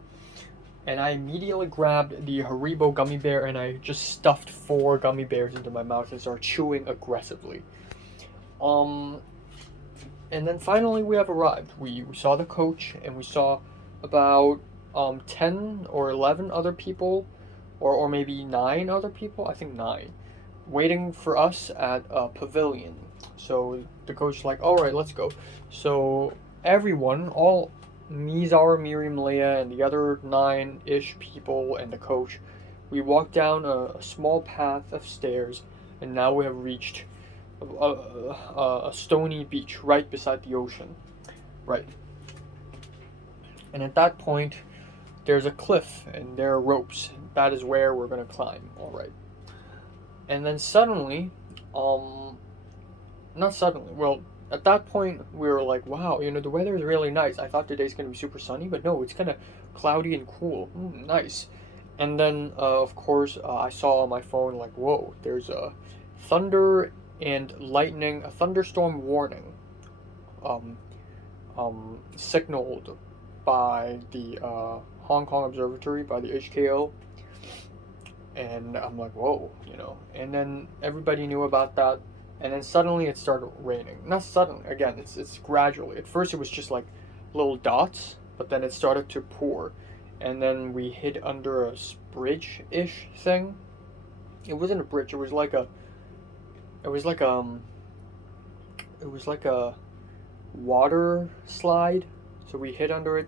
And I immediately grabbed the Haribo gummy bear and I just stuffed 4 gummy bears into my mouth and started chewing aggressively. And then finally we have arrived. We saw the coach and we saw about 10 or 11 other people, or maybe 9 other people, I think 9, waiting for us at a pavilion. So the coach was like, alright, let's go. So everyone, me, Zara, Miriam, Leah, and the other 9-ish people and the coach, we walked down a small path of stairs, and now we have reached a stony beach right beside the ocean. Right. And at that point, there's a cliff, and there are ropes. That is where we're going to climb. Alright. And then suddenly, not suddenly, well, at that point, we were like, wow, the weather is really nice. I thought today's going to be super sunny, but no, it's kind of cloudy and cool. Nice. And then, of course, I saw on my phone, like, whoa, there's a thunder and lightning, a thunderstorm warning signaled by the Hong Kong Observatory, by the HKO. And I'm like, whoa, And then everybody knew about that. And then suddenly it started raining. Not suddenly, again, it's gradually. At first it was just like little dots, but then it started to pour. And then we hid under a bridge-ish thing. It wasn't a bridge, it was like a water slide. So we hid under it.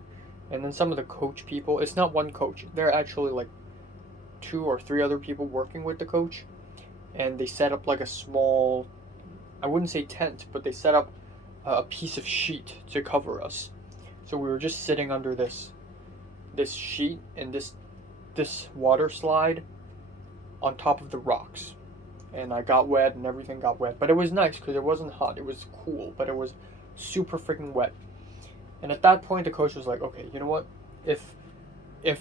And then some of the coach people, it's not one coach, there are actually like 2 or 3 other people working with the coach. And they set up like a small, I wouldn't say tent, but they set up a piece of sheet to cover us. So we were just sitting under this sheet and this water slide on top of the rocks. And I got wet and everything got wet. But it was nice because it wasn't hot. It was cool, but it was super freaking wet. And at that point, the coach was like, okay, you know what? If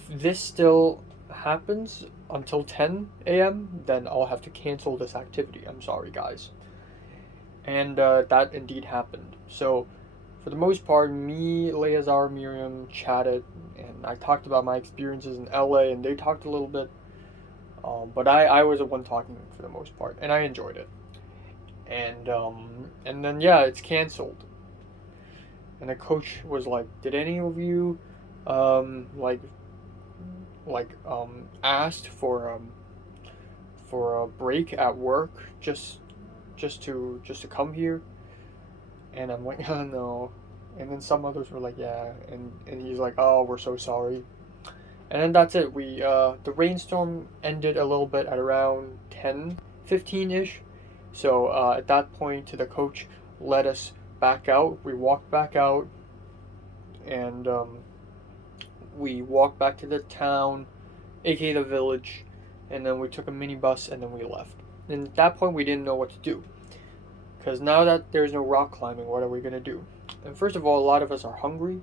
this still happens until 10 a.m., then I'll have to cancel this activity. I'm sorry, guys. And that indeed happened. So, for the most part, me, Leah, Zara, Miriam chatted, and I talked about my experiences in LA, and they talked a little bit. But I was the one talking for the most part, and I enjoyed it. And then, yeah, it's canceled. And the coach was like, did any of you, asked for a break at work just to come here? And I'm like, oh, no. And then some others were like, yeah. And he's like, oh, we're so sorry. And then that's it. The rainstorm ended a little bit at around 10:15-ish. So at that point, the coach let us back out. We walked back out, and we walked back to the town, aka the village, and then we took a minibus and then we left. And at that point, we didn't know what to do, because now that there's no rock climbing, what are we gonna do? And first of all, a lot of us are hungry.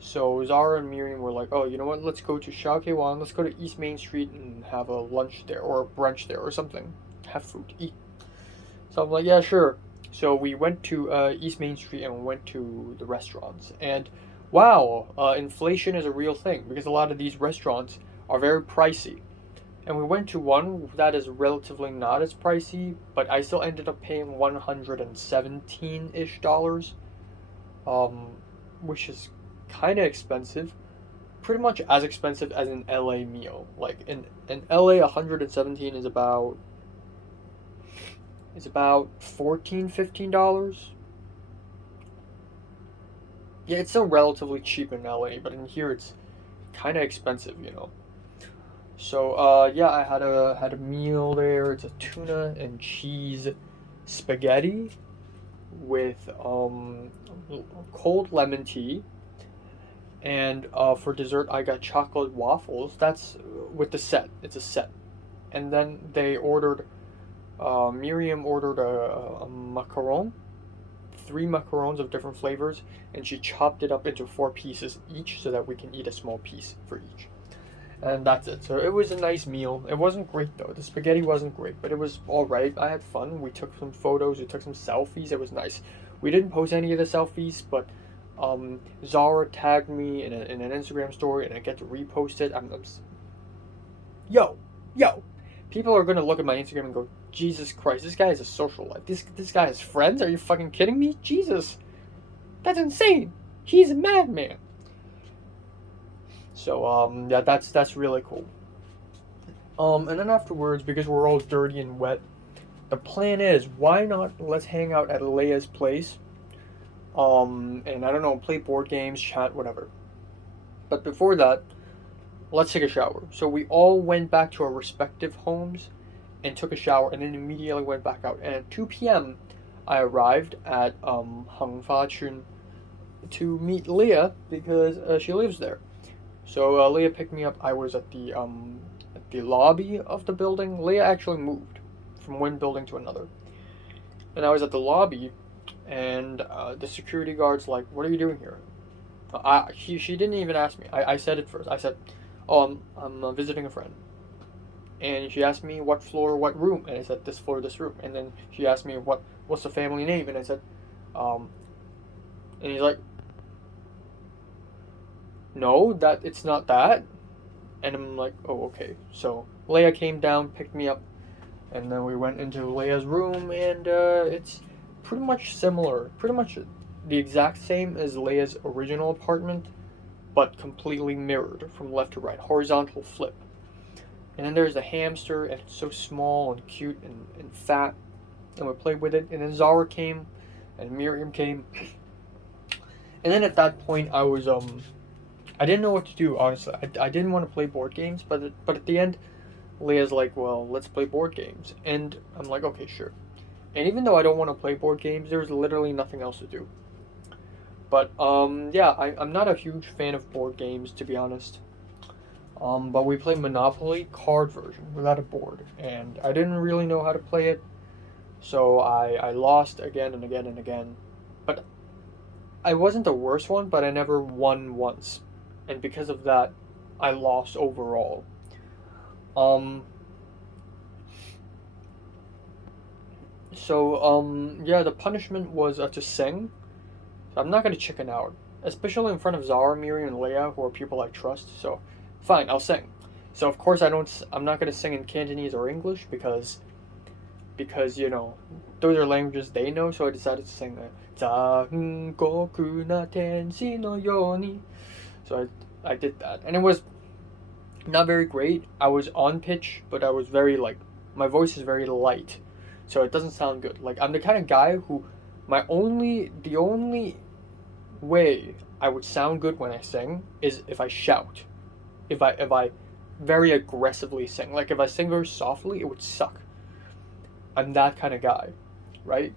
So Zara and Miriam were like, oh, you know what, let's go to Shaokewan, let's go to East Main Street and have a lunch there, or a brunch there, or something. have food, eat. So I'm like, yeah, sure. So we went to East Main Street and we went to the restaurants. And wow, inflation is a real thing because a lot of these restaurants are very pricey. And we went to one that is relatively not as pricey, but I still ended up paying 117-ish dollars, um, which is kind of expensive. Pretty much as expensive as an LA meal. Like in LA, 117 is about $14-15. Yeah, it's still relatively cheap in LA, but in here it's kind of expensive. So yeah, I had a meal there. It's a tuna and cheese spaghetti with cold lemon tea, and for dessert I got chocolate waffles. That's with the set. It's a set, and then they ordered. Miriam ordered a macaron, 3 macarons of different flavors, and she chopped it up into 4 pieces each so that we can eat a small piece for each. And that's it. So it was a nice meal. It wasn't great though. The spaghetti wasn't great, but it was all right. I had fun. We took some photos. We took some selfies. It was nice. We didn't post any of the selfies, but Zara tagged me in an Instagram story, and I get to repost it. Yo, yo. People are gonna look at my Instagram and go, Jesus Christ, this guy has a social life. This guy has friends. Are you fucking kidding me? Jesus, that's insane. He's a madman. So yeah, that's really cool. And then afterwards, because we're all dirty and wet, the plan is why not let's hang out at Leia's place. And I don't know, play board games, chat, whatever. But before that, let's take a shower. So we all went back to our respective homes and took a shower, and then immediately went back out. And at 2 p.m., I arrived at Hangfa to meet Leah because she lives there. So Leah picked me up. I was at the lobby of the building. Leah actually moved from one building to another, and I was at the lobby, and the security guard's like, "What are you doing here?" She didn't even ask me. I said it first. I said, "Oh, I'm visiting a friend." And she asked me what floor, what room, and I said this floor, this room. And then she asked me what's the family name, and I said, and he's like, no, that it's not that. And I'm like, oh, okay. So Leia came down, picked me up, and then we went into Leia's room, and it's pretty much similar, pretty much the exact same as Leia's original apartment, but completely mirrored from left to right, horizontal flip. And then there's the hamster, and it's so small and cute and fat, and we played with it. And then Zara came, and Miriam came, and then at that point I was I didn't know what to do, honestly. I didn't want to play board games, but at the end, Leah's like, well, let's play board games. And I'm like, okay, sure. And even though I don't want to play board games, there's literally nothing else to do. But, yeah, I'm not a huge fan of board games, to be honest. But we played Monopoly card version without a board. And I didn't really know how to play it, so I lost again and again and again. But I wasn't the worst one, but I never won once. And because of that, I lost overall. Yeah, the punishment was to sing. So I'm not gonna chicken out, especially in front of Zara, Miriam, and Leia, who are people I trust. So, fine, I'll sing. So of course I'm not gonna sing in Cantonese or English because those are languages they know. So I decided to sing Zangoku na tenshi no yoni. So I did that, and it was not very great. I was on pitch, but I was very my voice is very light, so it doesn't sound good. Like I'm the kind of guy who the only way I would sound good when I sing is if I shout, if I very aggressively sing. Like if I sing very softly, it would suck. I'm that kind of guy, right?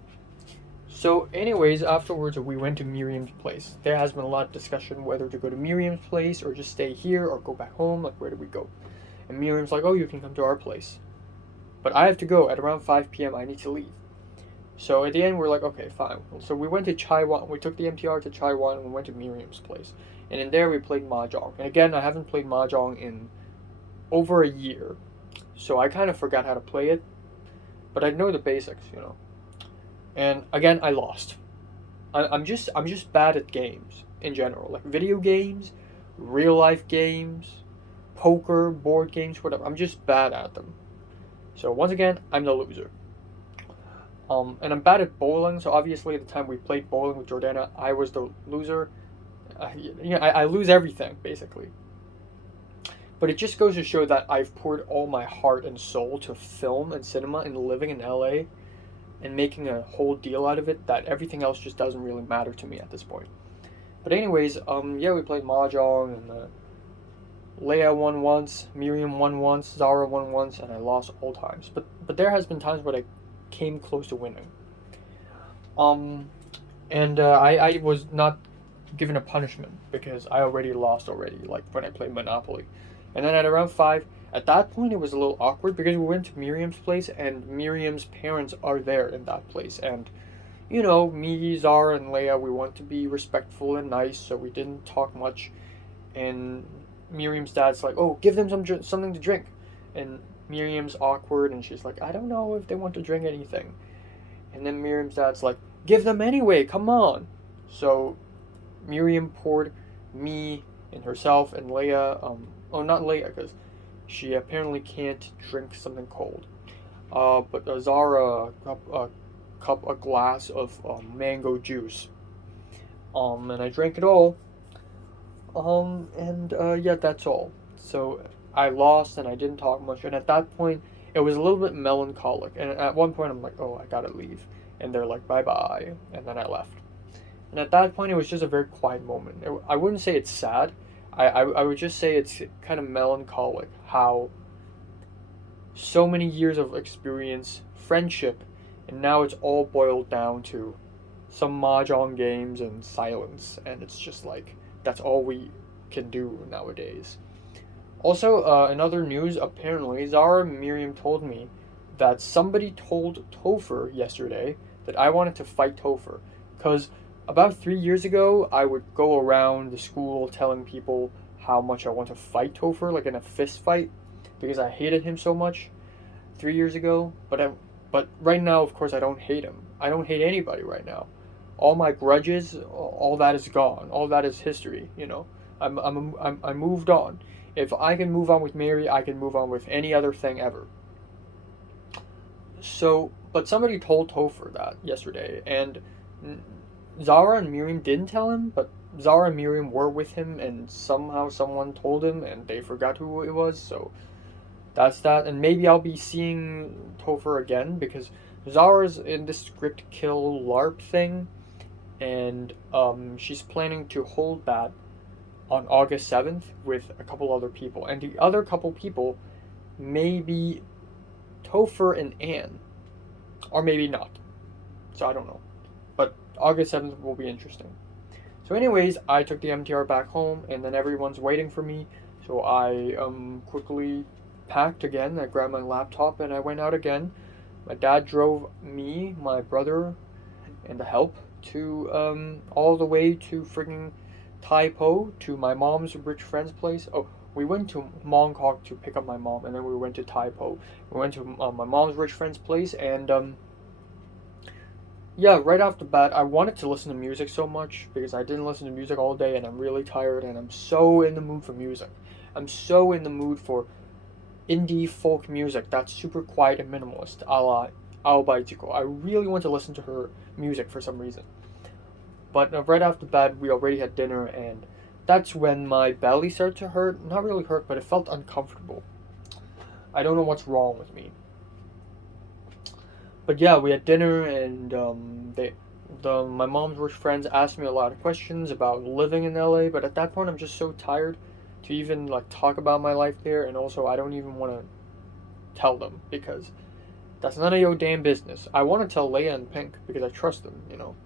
So, anyways, afterwards we went to Miriam's place. There has been a lot of discussion whether to go to Miriam's place or just stay here or go back home. Like, where do we go? And Miriam's like, oh, you can come to our place. But I have to go at around 5 p.m. I need to leave. So at the end, we're like, okay, fine. So we went to Chaiwan. We took the MTR to Chaiwan and we went to Miriam's place. And in there, we played Mahjong. And again, I haven't played Mahjong in over a year. So I kind of forgot how to play it. but I know the basics, you know. And again, I lost. I'm just bad at games in general, like video games, real life games, poker, board games, whatever. I'm just bad at them. So once again, I'm the loser. And I'm bad at bowling. So obviously, at the time we played bowling with Jordana, I was the loser. I lose everything basically. But it just goes to show that I've poured all my heart and soul to film and cinema and living in LA and making a whole deal out of it that everything else just doesn't really matter to me at this point. But anyways, yeah, we played mahjong and Leia won once, Miriam won once, Zara won once, and I lost all times. But there has been times when I came close to winning. Um, and I was not given a punishment because I already lost already, like when I played Monopoly. And then at around 5, at that point it was a little awkward because we went to Miriam's place and Miriam's parents are there in that place. And, you know, me, Zara, and Leia, we want to be respectful and nice, so we didn't talk much. And Miriam's dad's like, oh, give them something to drink. And Miriam's awkward and she's like, I don't know if they want to drink anything. And then Miriam's dad's like, give them anyway, come on. So Miriam poured me and herself and Leia, not Leia, because she apparently can't drink something cold. But Zara a glass of mango juice. And I drank it all. Yeah, that's all. So I lost and I didn't talk much. And at that point, it was a little bit melancholic. And at one point, I'm like, oh, I gotta leave. And they're like, bye bye. And then I left. And at that point, it was just a very quiet moment. I wouldn't say it's sad. I would just say it's kind of melancholic how so many years of experience, friendship, and now it's all boiled down to some mahjong games and silence. And it's just like, that's all we can do nowadays. Also, in other news, apparently, Zara Miriam told me that somebody told Topher yesterday that I wanted to fight Topher. Because about 3 years ago, I would go around the school telling people how much I want to fight Topher, like in a fist fight, because I hated him so much 3 years ago. But right now, of course, I don't hate him. I don't hate anybody right now. All my grudges, all that is gone. All that is history. You know, I moved on. If I can move on with Mary, I can move on with any other thing ever. So, but somebody told Topher that yesterday, and Zara and Miriam didn't tell him, but Zara and Miriam were with him, and somehow someone told him, and they forgot who it was, so that's that. And maybe I'll be seeing Topher again, because Zara's in this script kill LARP thing, and she's planning to hold that on August 7th with a couple other people. And the other couple people may be Topher and Anne, or maybe not. So I don't know. But August 7th will be interesting. So anyways, I took the MTR back home, and then everyone's waiting for me. So I quickly packed again. I grabbed my laptop, and I went out again. My dad drove me, my brother, and the help to all the way to friggin' Tai Po, to my mom's rich friend's place. Oh, we went to Mongkok to pick up my mom, and then we went to Tai Po. We went to my mom's rich friend's place, and yeah, right off the bat, I wanted to listen to music so much because I didn't listen to music all day, and I'm really tired, and I'm so in the mood for music. I'm so in the mood for indie folk music that's super quiet and minimalist, a la Aobaijiko. I really want to listen to her music for some reason. But right off the bat, we already had dinner, and that's when my belly started to hurt. Not really hurt, but it felt uncomfortable. I don't know what's wrong with me. But yeah, we had dinner, and my mom's rich friends asked me a lot of questions about living in LA. But at that point, I'm just so tired to even like talk about my life there, and also I don't even want to tell them because that's none of your damn business. I want to tell Leia and Pink because I trust them, you know.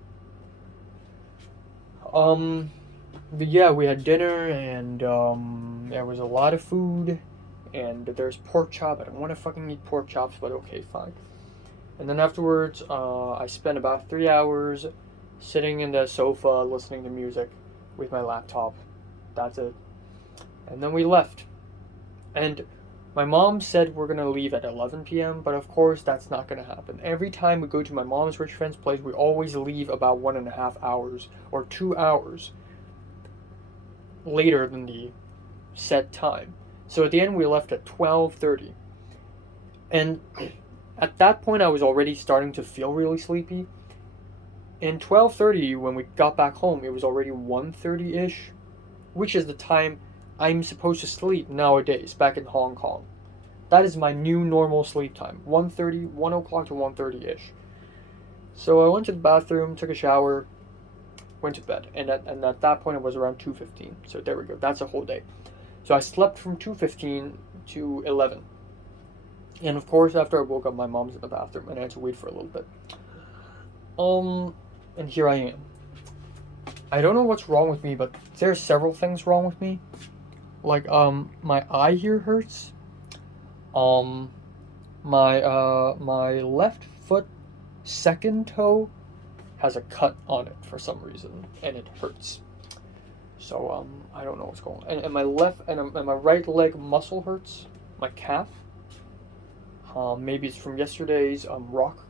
But yeah, we had dinner, and there was a lot of food, and there's pork chop. I don't want to fucking eat pork chops, but okay, fine. And then afterwards, I spent about 3 hours sitting in the sofa listening to music with my laptop. That's it. And then we left. And My mom said we're gonna leave at 11 p.m., but of course that's not gonna happen. Every time we go to my mom's rich friend's place, we always leave about 1.5 hours or 2 hours later than the set time. So at the end, we left at 12:30, and at that point, I was already starting to feel really sleepy. And 12:30, when we got back home, it was already 1:30 ish, which is the time I'm supposed to sleep nowadays back in Hong Kong. That is my new normal sleep time, 1:30, 1 o'clock to 1:30 ish. So I went to the bathroom, took a shower, went to bed, and at that point it was around 2:15. So there we go. That's a whole day. So I slept from 2:15 to 11. And of course, after I woke up, my mom's in the bathroom, and I had to wait for a little bit. And here I am. I don't know what's wrong with me, but there are several things wrong with me. Like, my eye here hurts. My left foot second toe has a cut on it for some reason, and it hurts. So, I don't know what's going on. And my my right leg muscle hurts. My calf. Maybe it's from yesterday's rock,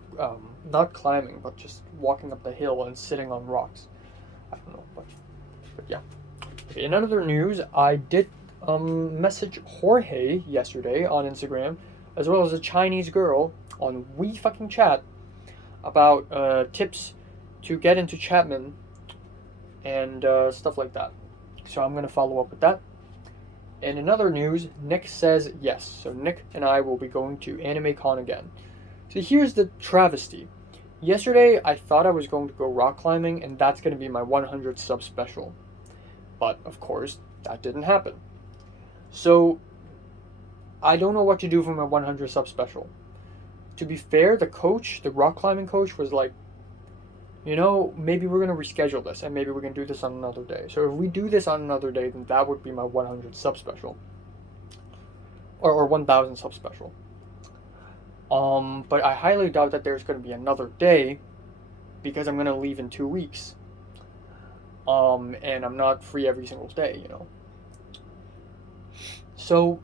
not climbing, but just walking up the hill and sitting on rocks. I don't know, but yeah. Okay, in other news, I did message Jorge yesterday on Instagram, as well as a Chinese girl on WeFuckingChat about tips to get into Chapman and stuff like that. So I'm gonna follow up with that. And in other news, Nick says yes. So Nick and I will be going to AnimeCon again. So here's the travesty. Yesterday, I thought I was going to go rock climbing, and that's going to be my 100 sub special. But, of course, that didn't happen. So, I don't know what to do for my 100 sub special. To be fair, the coach, the rock climbing coach, was like, maybe we're going to reschedule this, and maybe we can do this on another day. So if we do this on another day, then that would be my 100 sub special. Or 1,000 sub special. But I highly doubt that there's going to be another day, because I'm going to leave in 2 weeks. And I'm not free every single day, So,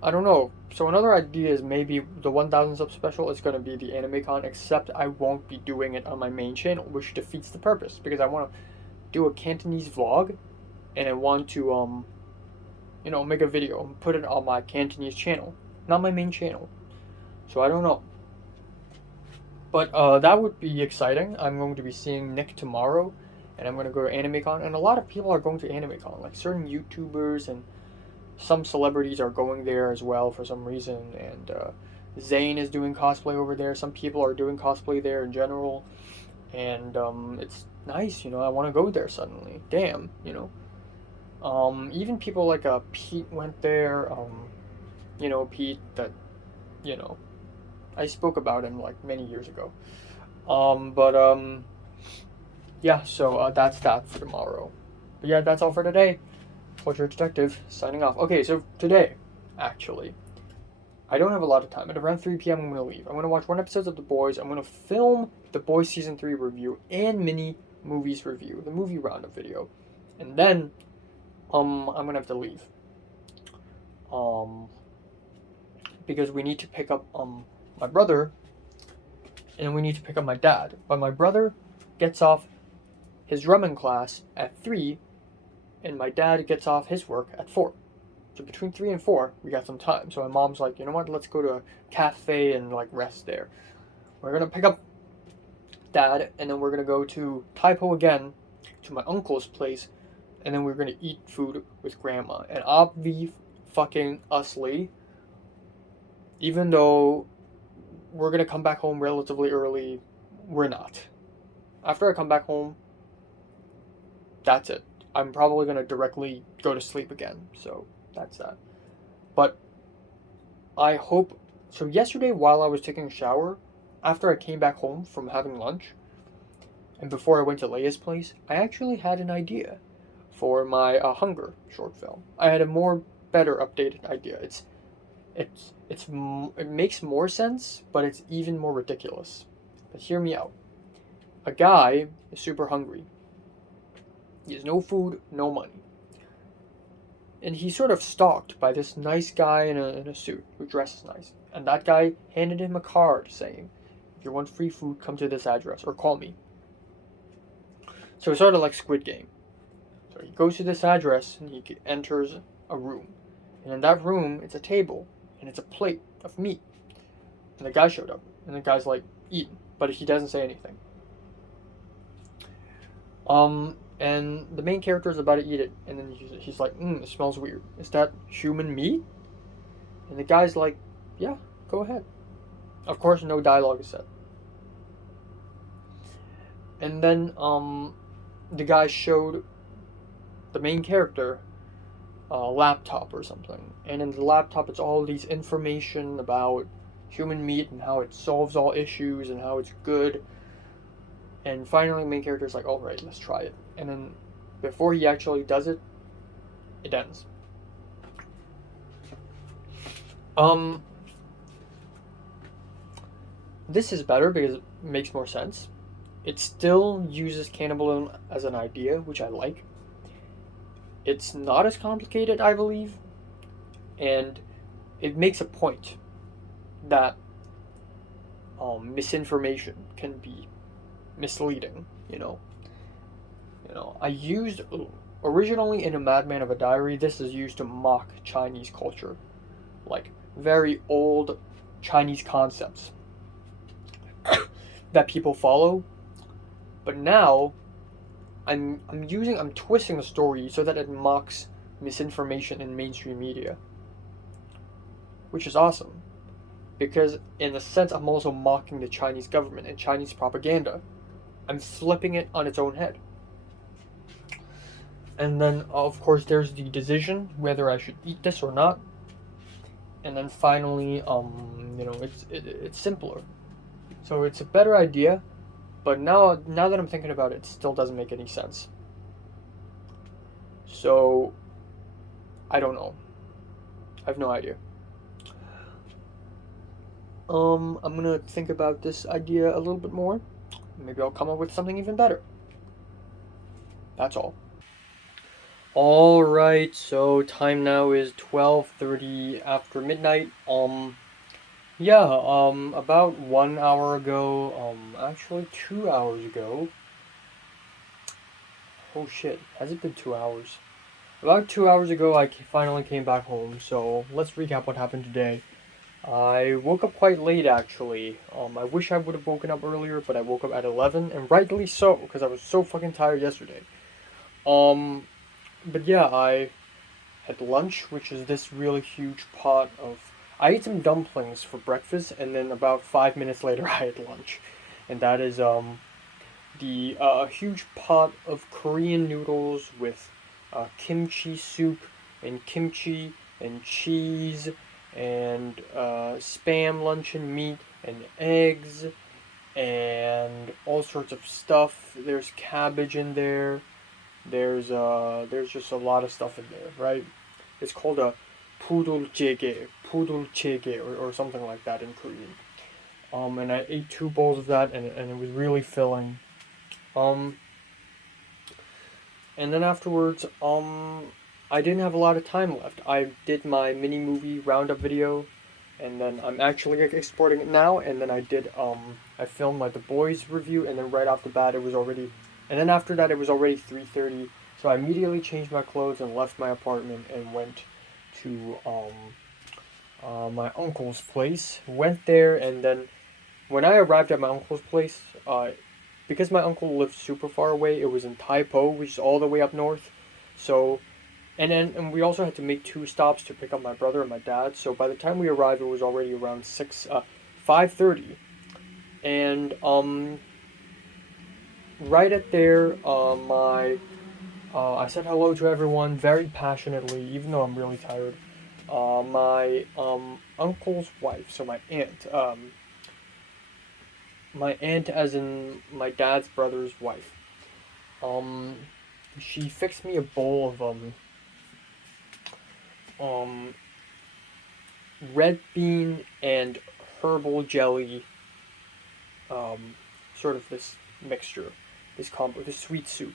I don't know. So another idea is maybe the 1,000 sub special is going to be the AnimeCon, except I won't be doing it on my main channel, which defeats the purpose, because I want to do a Cantonese vlog, and I want to, make a video and put it on my Cantonese channel, not my main channel. So I don't know. But that would be exciting. I'm going to be seeing Nick tomorrow, and I'm going to go to AnimeCon, and a lot of people are going to AnimeCon, like certain YouTubers and some celebrities are going there as well for some reason, and Zayn is doing cosplay over there. Some people are doing cosplay there in general, and it's nice, I want to go there suddenly. Damn, even people like Pete went there. Pete that, I spoke about him like many years ago. Yeah. So that's that for tomorrow. But yeah, that's all for today. Portrait Detective, signing off. Okay, so today, actually, I don't have a lot of time. At around 3 p.m., I'm going to leave. I'm going to watch one episode of The Boys. I'm going to film The Boys Season 3 review and mini movies review, the movie roundup video. And then, I'm going to have to leave. Because we need to pick up, my brother, and we need to pick up my dad. But my brother gets off his drumming class at 3, and my dad gets off his work at 4. So between 3 and 4, we got some time. So my mom's like, you know what, let's go to a cafe and like rest there. We're going to pick up Dad, and then we're going to go to Taipo again, to my uncle's place, and then we're going to eat food with Grandma. And obviously, even though we're going to come back home relatively early, we're not. After I come back home, that's it. I'm probably going to directly go to sleep again. So that's that. But I hope... So yesterday, while I was taking a shower, after I came back home from having lunch, and before I went to Leia's place, I actually had an idea for my Hunger short film. I had a better updated idea. It makes more sense, but it's even more ridiculous. But hear me out. A guy is super hungry. He has no food, no money. and he's sort of stalked by this nice guy in a suit who dresses nice. And that guy handed him a card saying, if you want free food, come to this address or call me. So it's sort of like Squid Game. So he goes to this address and he enters a room. And in that room, it's a table and it's a plate of meat. And the guy showed up. And the guy's like, eating. But he doesn't say anything. And the main character is about to eat it. And then he's like, it smells weird. Is that human meat? And the guy's like, yeah, go ahead. Of course, no dialogue is said. And then, the guy showed the main character a laptop or something. And in the laptop, it's all these information about human meat and how it solves all issues and how it's good. And finally, the main character is like, all right, let's try it. And then, before he actually does it, it ends. This is better because it makes more sense. It still uses cannibalism as an idea, which I like. It's not as complicated, I believe, and it makes a point that misinformation can be misleading. I used originally in A Madman of a Diary. This is used to mock Chinese culture, like very old Chinese concepts that people follow. But now I'm twisting the story so that it mocks misinformation in mainstream media, which is awesome, because in a sense I'm also mocking the Chinese government and Chinese propaganda. I'm flipping it on its own head. And then of course there's the decision whether I should eat this or not. And then finally, it's simpler, so it's a better idea. But now that I'm thinking about it, it still doesn't make any sense. So, I don't know. I have no idea. I'm gonna think about this idea a little bit more. Maybe I'll come up with something even better. That's all. Alright, so time now is 12:30 after midnight. About 1 hour ago, actually 2 hours ago. Oh shit, has it been 2 hours? About 2 hours ago, I finally came back home, so let's recap what happened today. I woke up quite late, actually. I wish I would have woken up earlier, but I woke up at 11, and rightly so, because I was so fucking tired yesterday. But yeah, I had lunch, which is this really huge pot of... I ate some dumplings for breakfast, and then about 5 minutes later I had lunch. And that is the huge pot of Korean noodles with kimchi soup and kimchi and cheese and spam luncheon meat and eggs and all sorts of stuff. There's cabbage in there. There's just a lot of stuff in there, right? It's called a puduljegae or something like that in Korean. And I ate 2 bowls of that, and it was really filling. And then afterwards, I didn't have a lot of time left. I did my mini movie roundup video, and then I'm actually exporting it now. And then I filmed my The Boys review, and then right off the bat, and then after that, it was already 3:30. So I immediately changed my clothes and left my apartment and went to my uncle's place. Went there, and then when I arrived at my uncle's place, because my uncle lived super far away, it was in Taipo, which is all the way up north. So, and we also had to make 2 stops to pick up my brother and my dad. So by the time we arrived, it was already around 5:30, and right at there, I said hello to everyone very passionately, even though I'm really tired. My uncle's wife, so my aunt as in my dad's brother's wife. She fixed me a bowl of red bean and herbal jelly, sort of this mixture, this combo, this sweet soup.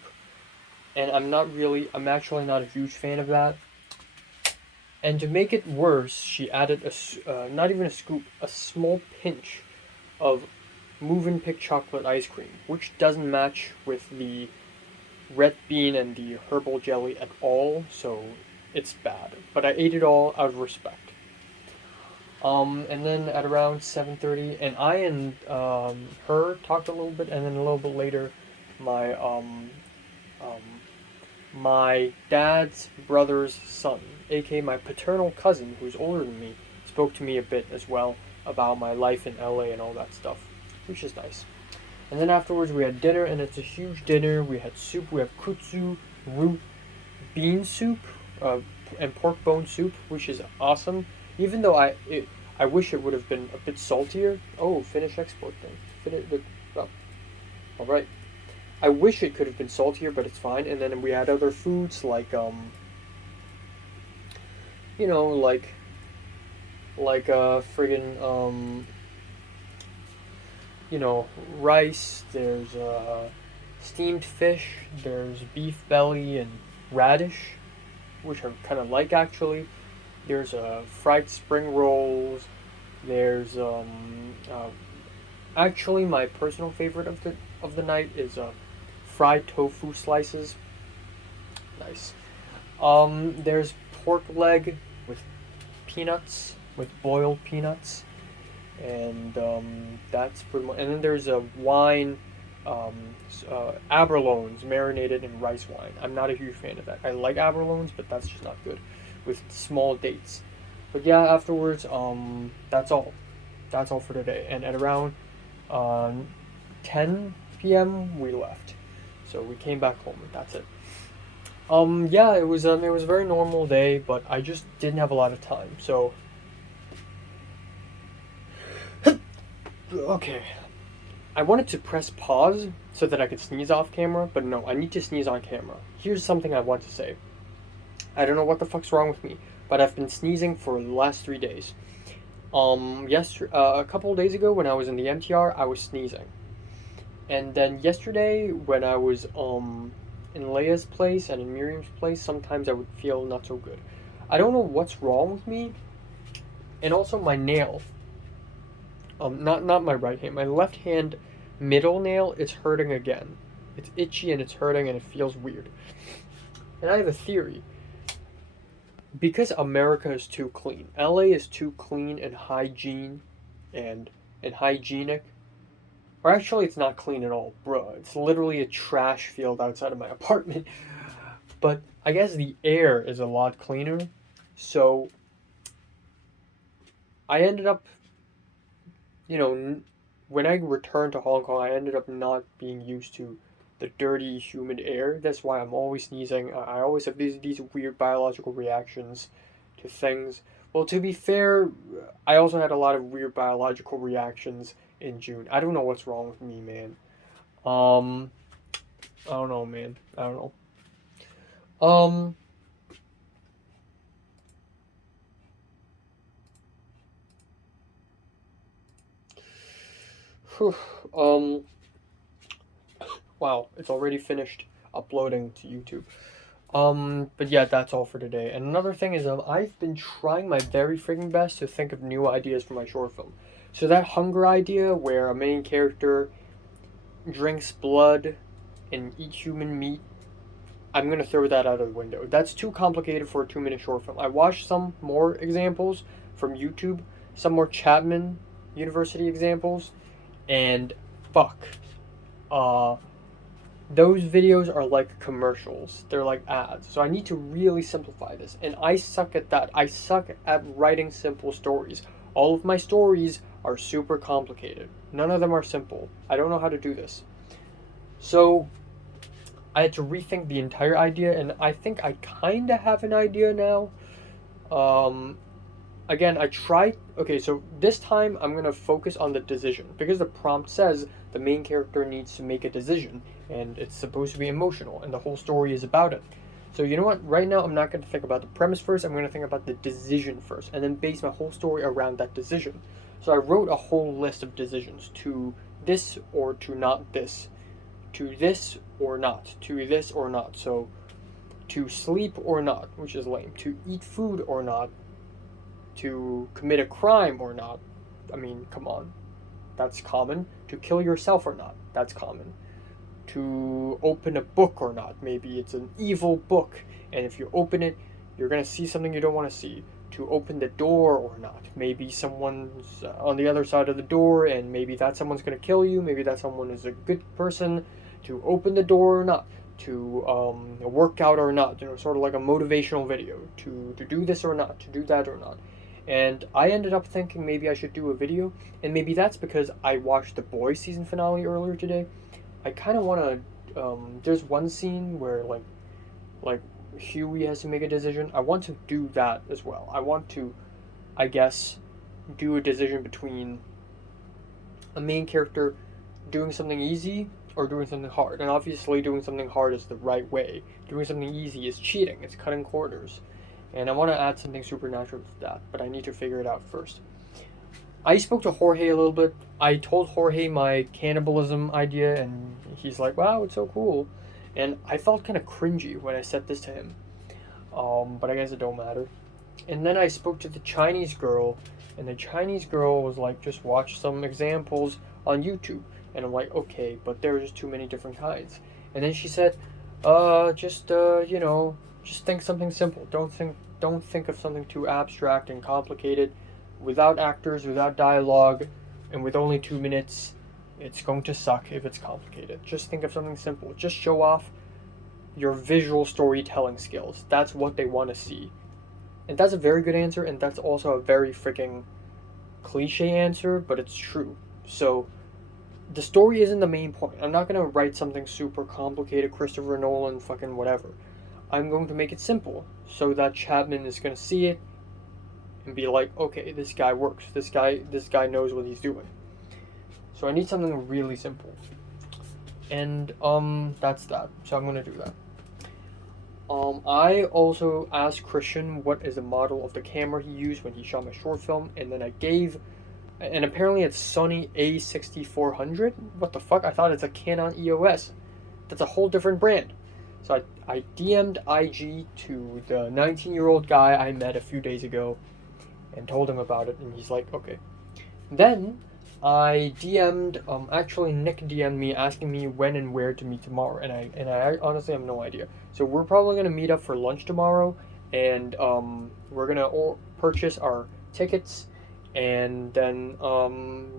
And I'm actually not a huge fan of that. And to make it worse, she added not even a scoop, a small pinch of Mövenpick chocolate ice cream, which doesn't match with the red bean and the herbal jelly at all, so it's bad. But I ate it all out of respect. And then at around 7:30, and I and her talked a little bit, and then a little bit later, my um, my dad's brother's son, aka my paternal cousin, who's older than me, spoke to me a bit as well about my life in LA and all that stuff, which is nice. And then afterwards we had dinner, and it's a huge dinner. We had soup. We have kutsu, root bean soup, and pork bone soup, which is awesome. Even though I wish it would have been a bit saltier. Oh, finish export thing. Oh, all right. I wish it could have been saltier, but it's fine. And then we had other foods like you know, like friggin' you know, rice. There's steamed fish. There's beef belly and radish, which I kind of like actually. There's fried spring rolls. There's actually my personal favorite of the night is fried tofu slices. Nice. There's pork leg with peanuts, with boiled peanuts, and that's pretty much. And then there's a wine, aberlones marinated in rice wine. I'm not a huge fan of that. I like aberlones, but that's just not good with small dates. But yeah, afterwards, that's all. That's all for today. And at around 10 p.m. we left. So we came back home, and that's it. Yeah, it was a very normal day, but I just didn't have a lot of time. So okay, I wanted to press pause so that I could sneeze off camera, but no, I need to sneeze on camera. Here's something I want to say. I don't know what the fuck's wrong with me, but I've been sneezing for the last 3 days. A couple of days ago when I was in the MTR, I was sneezing. And then yesterday when I was in Leia's place and in Miriam's place, sometimes I would feel not so good. I don't know what's wrong with me. And also my nail. Not my right hand, my left hand middle nail is hurting again. It's itchy and it's hurting and it feels weird. And I have a theory. Because America is too clean, LA is too clean and hygienic. Or actually, it's not clean at all, bro. It's literally a trash field outside of my apartment. But I guess the air is a lot cleaner. So I ended up, when I returned to Hong Kong, I ended up not being used to the dirty, humid air. That's why I'm always sneezing. I always have these weird biological reactions to things. Well, to be fair, I also had a lot of weird biological reactions in June. I don't know what's wrong with me, man. I don't know, man. I don't know. Wow, it's already finished uploading to YouTube. But yeah, that's all for today. And another thing is, I've been trying my very freaking best to think of new ideas for my short film. So that hunger idea, where a main character drinks blood and eats human meat, I'm gonna throw that out of the window. That's too complicated for a 2-minute short film. I watched some more examples from YouTube, some more Chapman University examples, and fuck. Those videos are like commercials. They're like ads. So I need to really simplify this. And I suck at that. I suck at writing simple stories. All of my stories are super complicated. None of them are simple. I don't know how to do this. So I had to rethink the entire idea, and I think I kind of have an idea now. Again, I tried. Okay, so this time I'm going to focus on the decision, because the prompt says the main character needs to make a decision, and it's supposed to be emotional, and the whole story is about it. So you know what? Right now I'm not going to think about the premise first. I'm going to think about the decision first, and then base my whole story around that decision. So I wrote a whole list of decisions: to this or to not this, to this or not, to this or not. So to sleep or not, which is lame, to eat food or not, to commit a crime or not. I mean, come on, that's common. To kill yourself or not, that's common. To open a book or not, maybe it's an evil book, and if you open it, you're gonna see something you don't want to see. To open the door or not, maybe someone's on the other side of the door, and maybe that someone's gonna kill you, maybe that someone is a good person. To open the door or not, to work out or not, sort of like a motivational video, to do this or not, to do that or not. And I ended up thinking maybe I should do a video, and maybe that's because I watched the Boys season finale earlier today. I kind of want to. There's one scene where like Huey has to make a decision. I want to do that as well. I want to, I guess, do a decision between a main character doing something easy or doing something hard. And obviously, doing something hard is the right way. Doing something easy is cheating. It's cutting corners. And I want to add something supernatural to that, but I need to figure it out first. I spoke to Jorge a little bit. I told Jorge my cannibalism idea, and he's like, wow, it's so cool. And I felt kind of cringy when I said this to him. But I guess it don't matter. And then I spoke to the Chinese girl, and the Chinese girl was like, just watch some examples on YouTube. And I'm like, okay, but there are just too many different kinds. And then she said, just think something simple. Don't think of something too abstract and complicated. Without actors, without dialogue, and with only 2 minutes, it's going to suck if it's complicated. Just think of something simple. Just show off your visual storytelling skills. That's what they want to see. And that's a very good answer, and that's also a very freaking cliche answer, but it's true. So, the story isn't the main point. I'm not going to write something super complicated, Christopher Nolan, fucking whatever. I'm going to make it simple, so that Chapman is going to see it and be like, okay, this guy works. This guy knows what he's doing. So I need something really simple. And that's that. So I'm gonna do that. I also asked Christian what is the model of the camera he used when he shot my short film, and then I gave, and apparently it's Sony A6400. What the fuck? I thought it's a Canon EOS. That's a whole different brand. So I DM'd IG to the 19-year-old guy I met a few days ago and told him about it, and he's like, okay. Then I DM'd, actually Nick DM'd me asking me when and where to meet tomorrow, and I honestly have no idea. So we're probably gonna meet up for lunch tomorrow, and we're gonna purchase our tickets, and then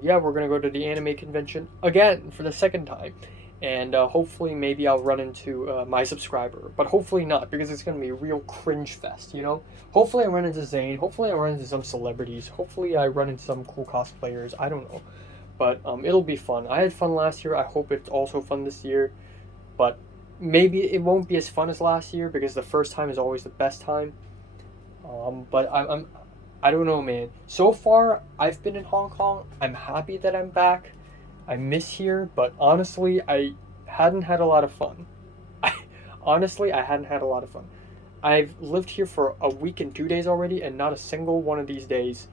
yeah, we're gonna go to the anime convention again for the second time. And hopefully maybe I'll run into my subscriber, but hopefully not, because it's going to be a real cringe fest, you know? Hopefully I run into Zane, hopefully I run into some celebrities, hopefully I run into some cool cosplayers, I don't know. But it'll be fun. I had fun last year, I hope it's also fun this year, but maybe it won't be as fun as last year, because the first time is always the best time. But I don't know, man. So far, I've been in Hong Kong, I'm happy that I'm back. I miss here, but honestly, I hadn't had a lot of fun. Honestly, I hadn't had a lot of fun. I've lived here for a week and 2 days already, and not a single one of these days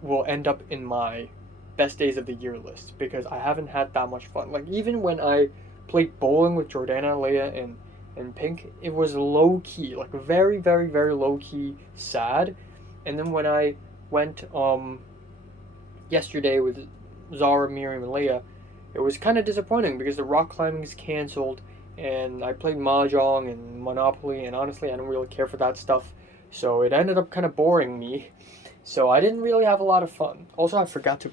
will end up in my best days of the year list, because I haven't had that much fun. Like, even when I played bowling with Jordana, Leia, and Pink, it was low-key, like very, very, very low-key sad. And then when I went yesterday with Zara, Miriam, and Leia, it was kind of disappointing because the rock climbing is canceled, and I played Mahjong and Monopoly, and honestly I don't really care for that stuff, so it ended up kind of boring me, so I didn't really have a lot of fun. Also, I forgot to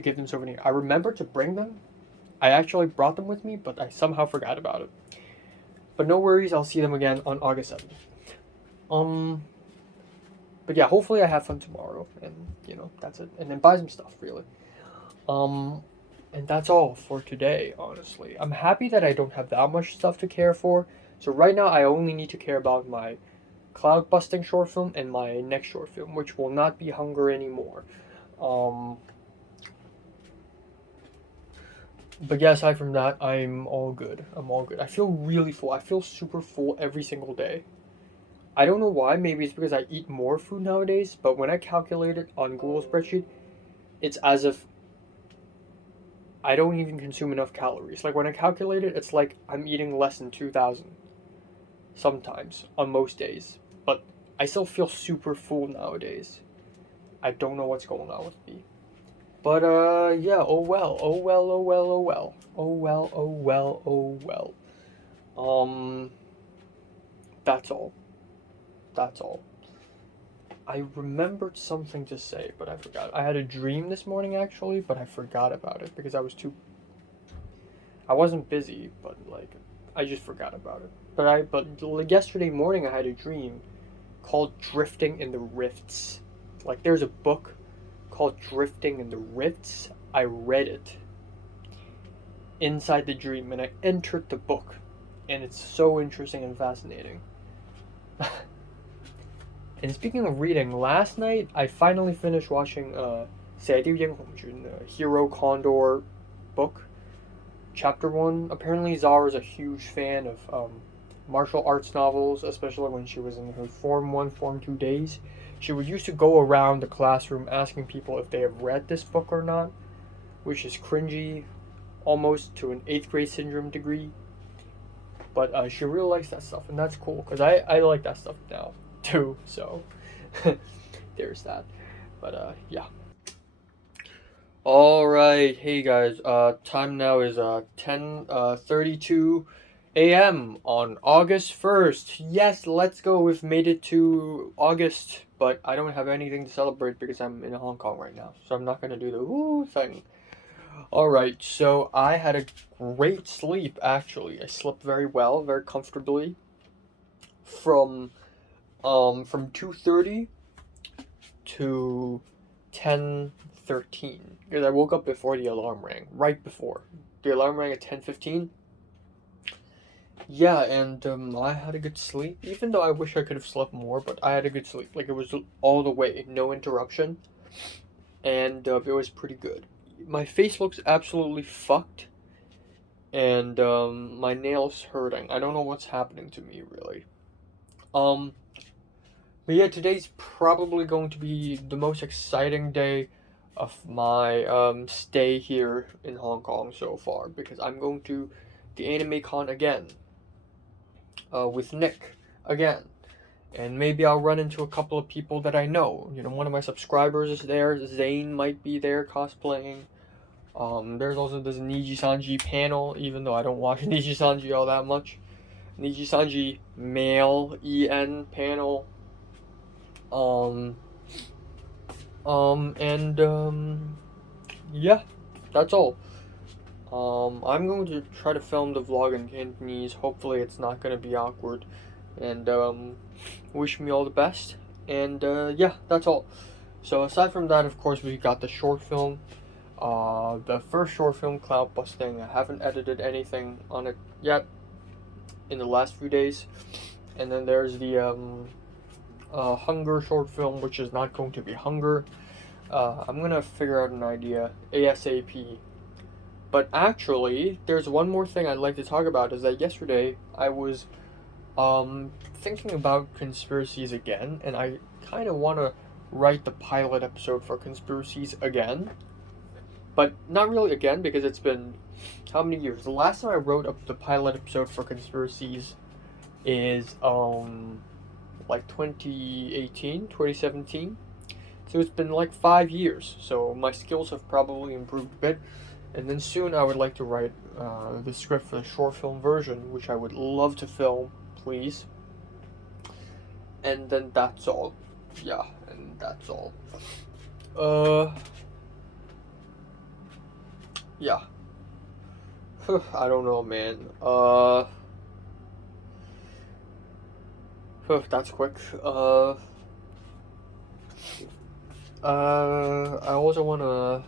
give them souvenirs. I remembered to bring them. I actually brought them with me, but I somehow forgot about it. But no worries, I'll see them again on August 7th. But yeah, hopefully I have fun tomorrow, and that's it. And then buy some stuff, really. And that's all for today, honestly. I'm happy that I don't have that much stuff to care for. So right now I only need to care about my cloud busting short film and my next short film, which will not be Hunger anymore. But yeah, aside from that, I'm all good. I feel really full. I feel super full every single day. I don't know why. Maybe it's because I eat more food nowadays, but when I calculate it on Google spreadsheet, it's as if I don't even consume enough calories. Like, when I calculate it, it's like I'm eating less than 2,000. sometimes, on most days. But I still feel super full nowadays. I don't know what's going on with me. But yeah, oh well, oh well, oh well, oh well. Oh well, oh well, oh well. That's all. That's all. I remembered something to say, but I forgot. I had a dream this morning actually, but I forgot about it because I wasn't busy, but like I just forgot about it. But yesterday morning I had a dream called Drifting in the Rifts. Like there's a book called Drifting in the Rifts. I read it inside the dream and I entered the book, and it's so interesting and fascinating. And speaking of reading, last night I finally finished watching 《射雕英雄傳》, the Hero Condor book, Chapter 1. Apparently Zara's a huge fan of martial arts novels, especially when she was in her Form 1, Form 2 days. She would used to go around the classroom asking people if they have read this book or not, which is cringy, almost to an 8th grade syndrome degree. But she really likes that stuff, and that's cool, because I like that stuff now, too, so there's that. But yeah. Alright, hey guys, time now is 10:32 a.m. on August 1st. Yes, let's go, we've made it to August, but I don't have anything to celebrate because I'm in Hong Kong right now, so I'm not gonna do the woo thing. Alright, so I had a great sleep, actually. I slept very well, very comfortably, from 2:30 to 10:13, because I woke up before the alarm rang, right before. The alarm rang at 10:15. Yeah, and I had a good sleep, even though I wish I could have slept more, but I had a good sleep. Like, it was all the way, no interruption, and it was pretty good. My face looks absolutely fucked, and my nails hurting. I don't know what's happening to me, really. But yeah, today's probably going to be the most exciting day of my stay here in Hong Kong so far, because I'm going to the Anime Con again, with Nick again, and maybe I'll run into a couple of people that I know. You know, one of my subscribers is there. Zane might be there cosplaying. There's also this Niji Sanji panel, even though I don't watch Niji Sanji all that much. Niji Sanji male EN panel. Yeah, that's all. I'm going to try to film the vlog in Cantonese. Hopefully it's not going to be awkward. And, wish me all the best. And, yeah, that's all. So aside from that, of course, we got the short film. The first short film, Cloud Busting. I haven't edited anything on it yet in the last few days. And then there's the, Hunger short film, which is not going to be Hunger. I'm going to figure out an idea ASAP. But actually, there's one more thing I'd like to talk about, is that yesterday I was thinking about conspiracies again, and I kind of want to write the pilot episode for conspiracies again. But not really again, because it's been how many years? The last time I wrote up the pilot episode for conspiracies is like 2018, 2017. So it's been like 5 years. So my skills have probably improved a bit. And then soon I would like to write the script for the short film version, which I would love to film, please. And then that's all. Yeah, and that's all. Yeah. I don't know, man. That's quick. I also want to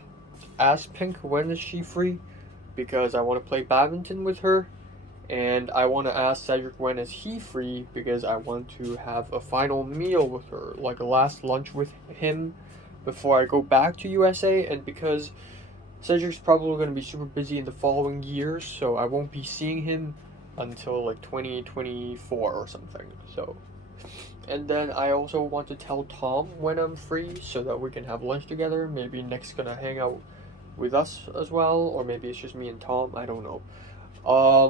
ask Pink when is she free, because I want to play badminton with her, and I want to ask Cedric when is he free, because I want to have a final meal with her, like a last lunch with him before I go back to USA, and because Cedric's probably going to be super busy in the following years, so I won't be seeing him until like 2024 or something. So, and then I also want to tell Tom when I'm free so that we can have lunch together. Maybe Nick's gonna hang out with us as well, or maybe it's just me and Tom, I don't know. Yeah,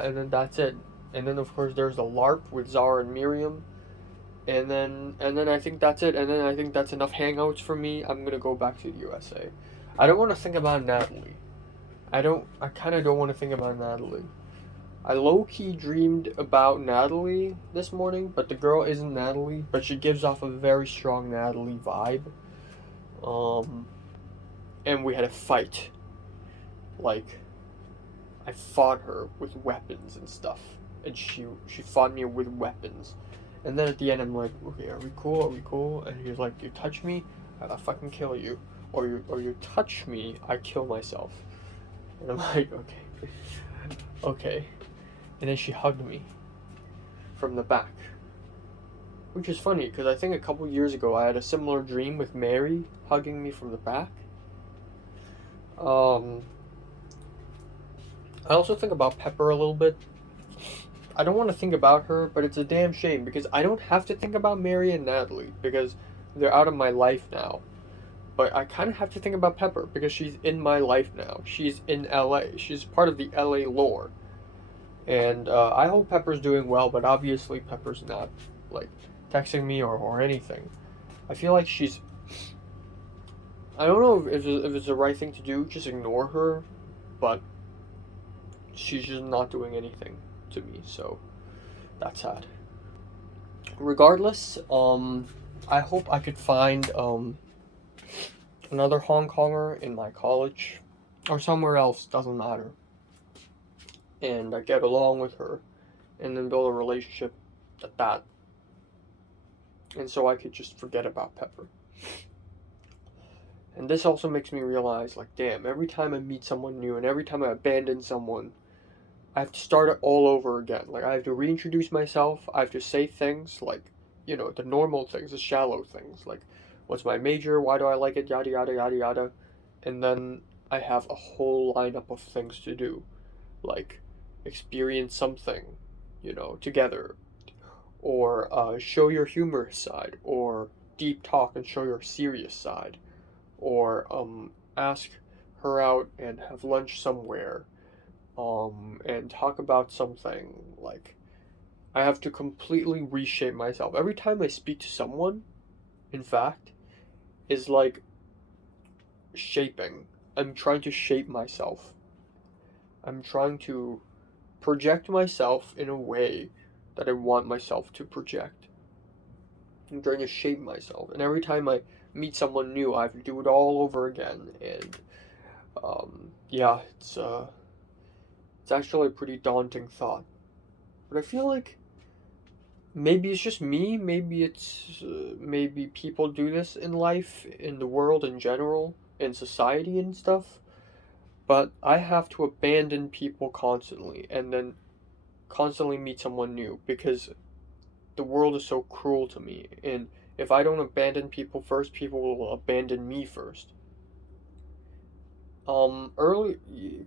and then that's it. And then of course there's the LARP with Zara and Miriam. And then I think that's it. And then I think that's enough hangouts for me. I'm gonna go back to the USA. I don't want to think about Natalie. I kind of don't want to think about Natalie. I low key dreamed about Natalie this morning, but the girl isn't Natalie, but she gives off a very strong Natalie vibe. Um, and we had a fight. Like, I fought her with weapons and stuff, and she fought me with weapons. And then at the end, I'm like, okay, are we cool? Are we cool? And he was like, you touch me, I'll fucking kill you, or you touch me, I kill myself. And I'm like, okay, okay. And then she hugged me from the back, which is funny because I think a couple years ago I had a similar dream with Mary hugging me from the back. I also think about Pepper a little bit. I don't want to think about her, but it's a damn shame because I don't have to think about Mary and Natalie because they're out of my life now. But I kind of have to think about Pepper because she's in my life now. She's in LA. She's part of the LA lore. And I hope Pepper's doing well, but obviously Pepper's not, like, texting me or anything. I feel like she's... I don't know if it's the right thing to do, just ignore her, but she's just not doing anything to me, so that's sad. Regardless, I hope I could find another Hong Konger in my college or somewhere else, doesn't matter, and I get along with her and then build a relationship at that, and so I could just forget about Pepper. And this also makes me realize, like, damn, every time I meet someone new and every time I abandon someone, I have to start it all over again. Like, I have to reintroduce myself. I have to say things like, the normal things, the shallow things. Like, what's my major? Why do I like it? Yada, yada, yada, yada. And then I have a whole lineup of things to do. Like, experience something, together. Or show your humorous side. Or deep talk and show your serious side. Or ask her out and have lunch somewhere. And talk about something. Like, I have to completely reshape myself. Every time I speak to someone, in fact, is like shaping. I'm trying to shape myself. I'm trying to project myself in a way that I want myself to project. I'm trying to shape myself. And every time I meet someone new, I have to do it all over again. And, yeah, it's actually a pretty daunting thought. But I feel like maybe it's just me, maybe people do this in life, in the world in general, in society and stuff. But I have to abandon people constantly and then constantly meet someone new because the world is so cruel to me. And if I don't abandon people first, people will abandon me first. A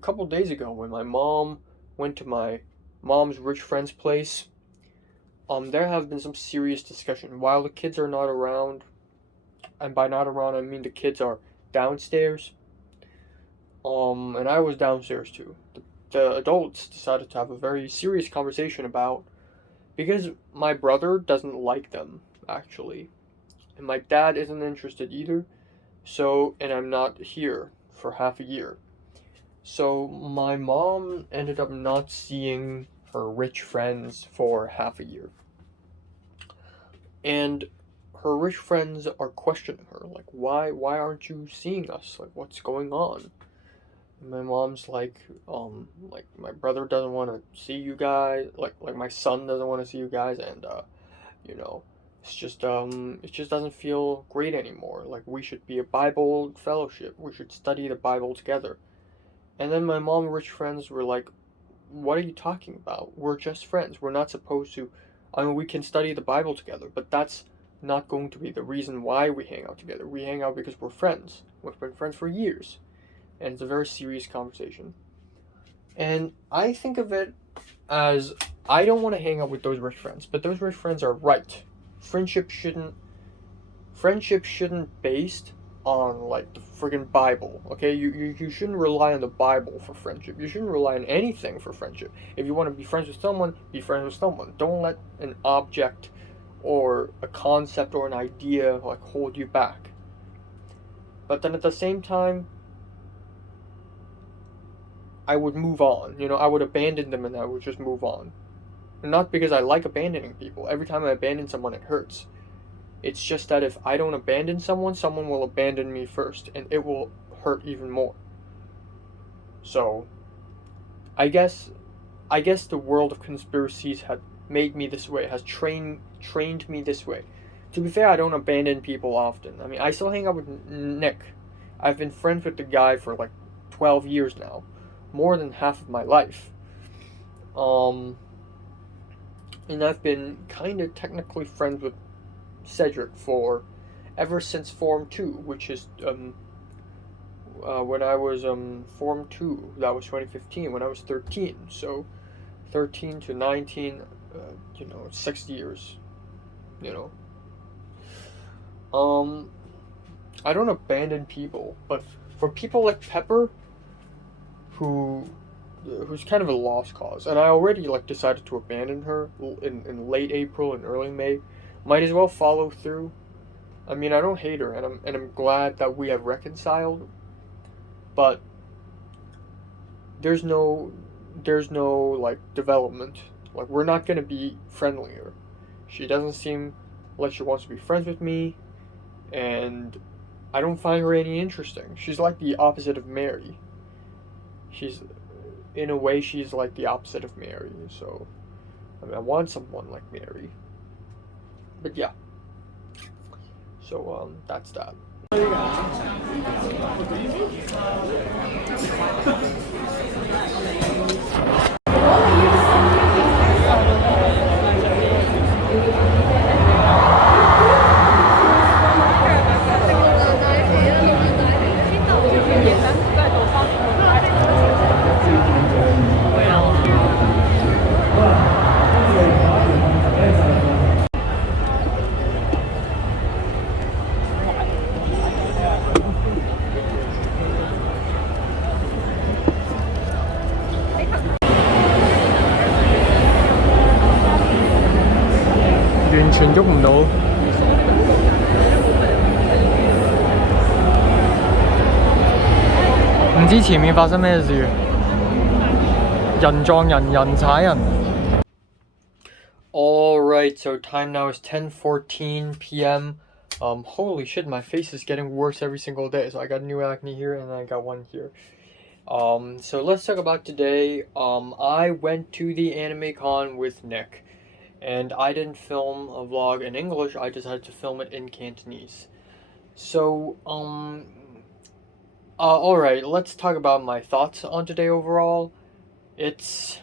couple days ago, when my mom went to my mom's rich friend's place, there have been some serious discussion. While the kids are not around, and by not around I mean the kids are downstairs, and I was downstairs too. The adults decided to have a very serious conversation because my brother doesn't like them, actually, and my dad isn't interested either, and I'm not here for half a year. So my mom ended up not seeing her rich friends for half a year. And her rich friends are questioning her, like, why aren't you seeing us? Like, what's going on? And my mom's like my brother doesn't want to see you guys, like my son doesn't want to see you guys, and it's just it just doesn't feel great anymore. Like, we should be a Bible fellowship. We should study the Bible together. And then my mom and rich friends were like, what are you talking about? We're just friends. We're not supposed to, we can study the Bible together, but that's not going to be the reason why we hang out together. We hang out because we're friends. We've been friends for years. And it's a very serious conversation. And I think of it as, I don't want to hang out with those rich friends, but those rich friends are right. Friendship shouldn't based on like the friggin' Bible. Okay, you shouldn't rely on the Bible for friendship. You shouldn't rely on anything for friendship. If you want to be friends with someone, be friends with someone. Don't let an object or a concept or an idea like hold you back. But then at the same time, I would move on. You know, I would abandon them and I would just move on. And not because I like abandoning people. Every time I abandon someone, it hurts. It's just that if I don't abandon someone, someone will abandon me first, and it will hurt even more. So, I guess the world of conspiracies had made me this way, has trained me this way. To be fair, I don't abandon people often. I mean, I still hang out with Nick. I've been friends with the guy for like 12 years now, more than half of my life. And I've been kind of technically friends with Cedric for ever since Form 2, which is when I was Form 2, that was 2015, when I was 13. So 13 to 19, 6 years, you know. I don't abandon people, but for people like Pepper, who's kind of a lost cause, and I already like decided to abandon her in late April and early May. Might as well follow through. I mean, I don't hate her, and I'm glad that we have reconciled. But there's no like development. Like, we're not gonna be friendlier. She doesn't seem like she wants to be friends with me, and I don't find her any interesting. She's like the opposite of Mary. In a way, she's like the opposite of Mary. So, I mean, I want someone like Mary. But yeah. So, that's that.完全喐唔到。唔知前面發生咩事，人撞人，人踩人。Alright, so time now is 10:14 p.m. Holy shit, my face is getting worse every single day. So I got new acne here and I got one here. So let's talk about today. I went to the anime con with Nick. And I didn't film a vlog in English, I decided to film it in Cantonese. So, alright, let's talk about my thoughts on today overall. It's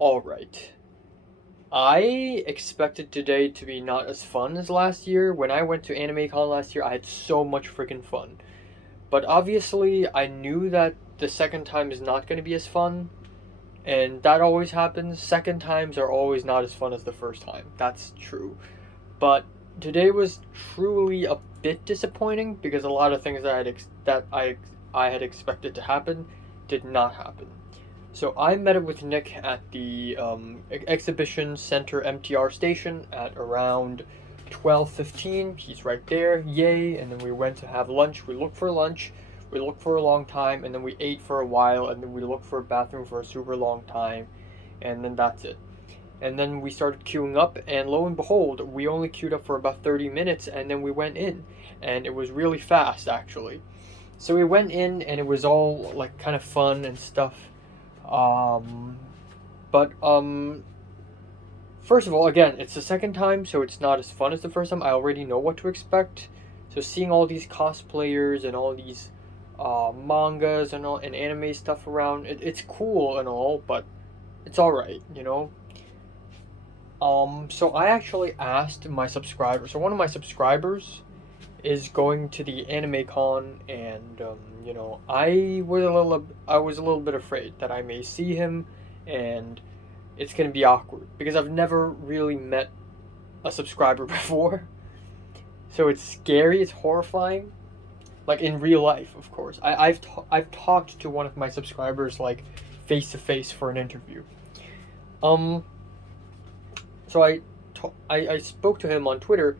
alright. I expected today to be not as fun as last year. When I went to Anime Con last year, I had so much freaking fun. But obviously, I knew that the second time is not going to be as fun. And that always happens. Second times are always not as fun as the first time. That's true. But today was truly a bit disappointing because a lot of things that I had expected to happen did not happen. So I met up with Nick at the exhibition center MTR station at around 12:15. He's right there. Yay! And then we went to have lunch. We looked for lunch. We looked for a long time, and then we ate for a while, and then we looked for a bathroom for a super long time, and then that's it. And then we started queuing up, and lo and behold, we only queued up for about 30 minutes, and then we went in, and it was really fast, actually. So we went in, and it was all, like, kind of fun and stuff. First of all, again, it's the second time, so it's not as fun as the first time. I already know what to expect. So seeing all these cosplayers and all these mangas and anime stuff around, it's cool and all, but it's alright, you know. So I actually asked my subscribers. So one of my subscribers is going to the Anime Con, and I was a little bit afraid that I may see him, and it's gonna be awkward because I've never really met a subscriber before. So it's scary, it's horrifying. like in real life, of course. I've talked to one of my subscribers like face to face for an interview. Um, so I spoke to him on Twitter.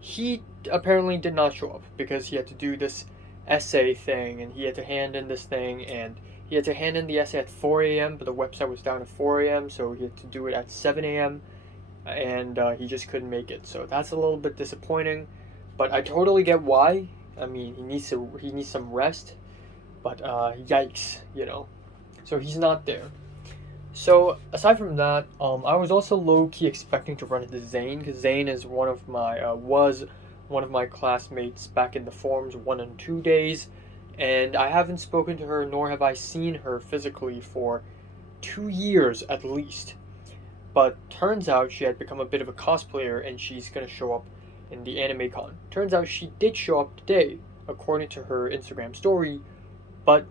He apparently did not show up because he had to do this essay thing, and he had to hand in this thing, and he had to hand in the essay at 4 a.m., but the website was down at 4 a.m., so he had to do it at 7 a.m., and he just couldn't make it. So that's a little bit disappointing, but I totally get why. I mean, he needs some rest, but yikes, you know. So he's not there. So aside from that, I was also low key expecting to run into Zane, because Zane is was one of my classmates back in the forums 1 and 2 days, and I haven't spoken to her nor have I seen her physically for 2 years at least. But turns out she had become a bit of a cosplayer and she's gonna show up in the anime con. Turns out she did show up today, according to her Instagram story, but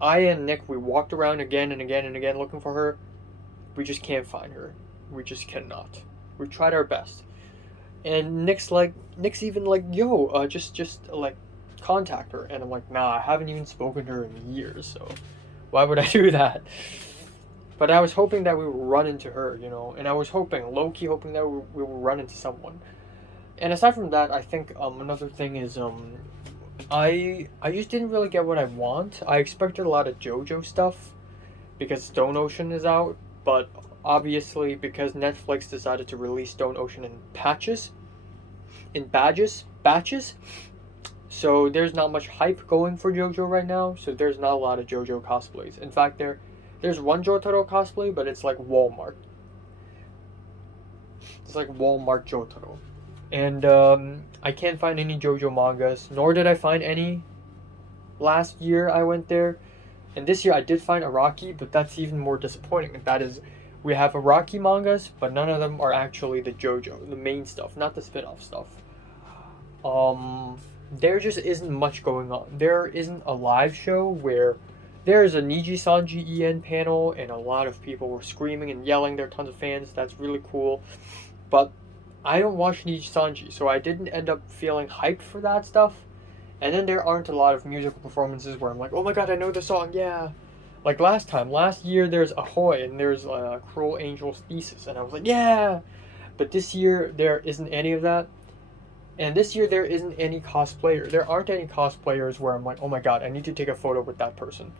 I and Nick, we walked around again and again and again looking for her. We just can't find her. We just cannot. We tried our best. And Nick's even like, yo, just like contact her. And I'm like, nah, I haven't even spoken to her in years, so why would I do that? But I was hoping that we would run into her, you know, and I was low-key hoping that we would run into someone. And aside from that, I think another thing is I just didn't really get what I want. I expected a lot of JoJo stuff because Stone Ocean is out, but obviously because Netflix decided to release Stone Ocean in batches. So there's not much hype going for JoJo right now. So there's not a lot of JoJo cosplays. In fact, there's one Jotaro cosplay, but it's like Walmart. It's like Walmart Jotaro. And I can't find any JoJo mangas, nor did I find any last year I went there. And this year I did find Araki, but that's even more disappointing. That is, we have Araki mangas, but none of them are actually the JoJo, the main stuff, not the spin-off stuff. There just isn't much going on. There isn't a live show where there's a Niji-Sanji EN panel and a lot of people were screaming and yelling. There are tons of fans. That's really cool. But I don't watch Niji-Sanji, so I didn't end up feeling hyped for that stuff. And then there aren't a lot of musical performances where I'm like, oh my god, I know the song, yeah. Like last year there's Ahoy and there's Cruel Angel's Thesis, and I was like, yeah. But this year there isn't any of that. And this year there isn't any cosplayer. There aren't any cosplayers where I'm like, oh my god, I need to take a photo with that person.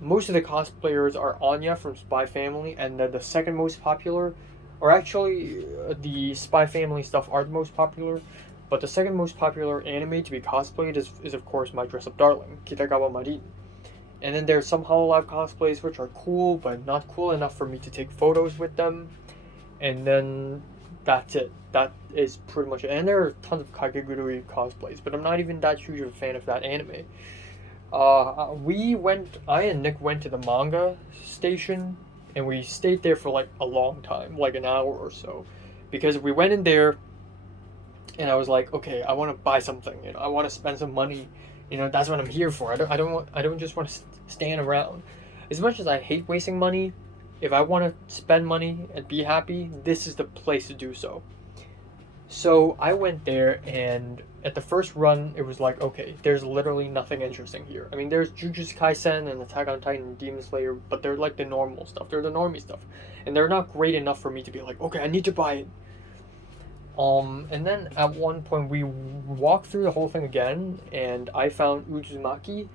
Most of the cosplayers are Anya from Spy Family, and the second most popular, or actually the Spy Family stuff are the most popular, but the second most popular anime to be cosplayed is of course My Dress Up Darling, Kitagawa Marin. And then there's some Hololive cosplays which are cool, but not cool enough for me to take photos with them. And then that's it. That is pretty much it. And there are tons of Kakegurui cosplays, but I'm not even that huge of a fan of that anime. I and Nick went to the manga station, and we stayed there for like a long time, like an hour or so, because we went in there, and I was like, okay, I want to buy something, you know, I want to spend some money, you know, that's what I'm here for. I don't just want to stand around. As much as I hate wasting money, if I want to spend money and be happy, this is the place to do so. So I went there, and at the first run, it was like, okay, there's literally nothing interesting here. I mean, there's Jujutsu Kaisen and Attack on Titan and Demon Slayer, but they're like the normal stuff. They're the normie stuff. And they're not great enough for me to be like, okay, I need to buy it. And then at one point, we walked through the whole thing again, and I found Uzumaki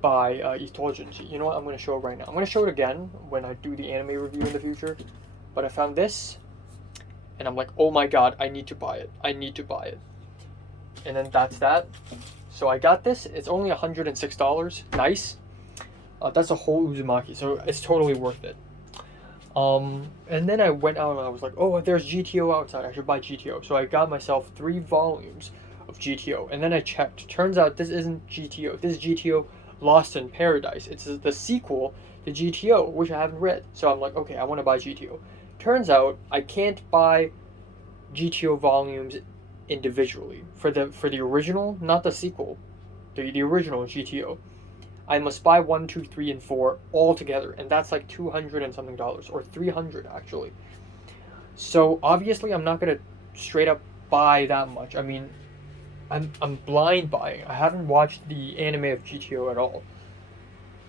by Itojinji. You know what? I'm going to show it right now. I'm going to show it again when I do the anime review in the future. But I found this, and I'm like, oh my god, I need to buy it. I need to buy it. And then that's that. So I got this. It's only $106. Nice. That's a whole Uzumaki, so it's totally worth it. And then I went out and I was like, oh, there's GTO outside. I should buy GTO. So I got myself 3 volumes of GTO. And then I checked. Turns out this isn't GTO. This is GTO Lost in Paradise. It's the sequel to GTO, which I haven't read. So I'm like, okay, I want to buy GTO. Turns out I can't buy GTO volumes individually for the original, not the sequel, the original GTO. I must buy 1, 2, 3, and 4 all together, and that's like $200 and something, or $300 actually. So obviously I'm not gonna straight up buy that much. I mean, I'm blind buying. I haven't watched the anime of GTO at all.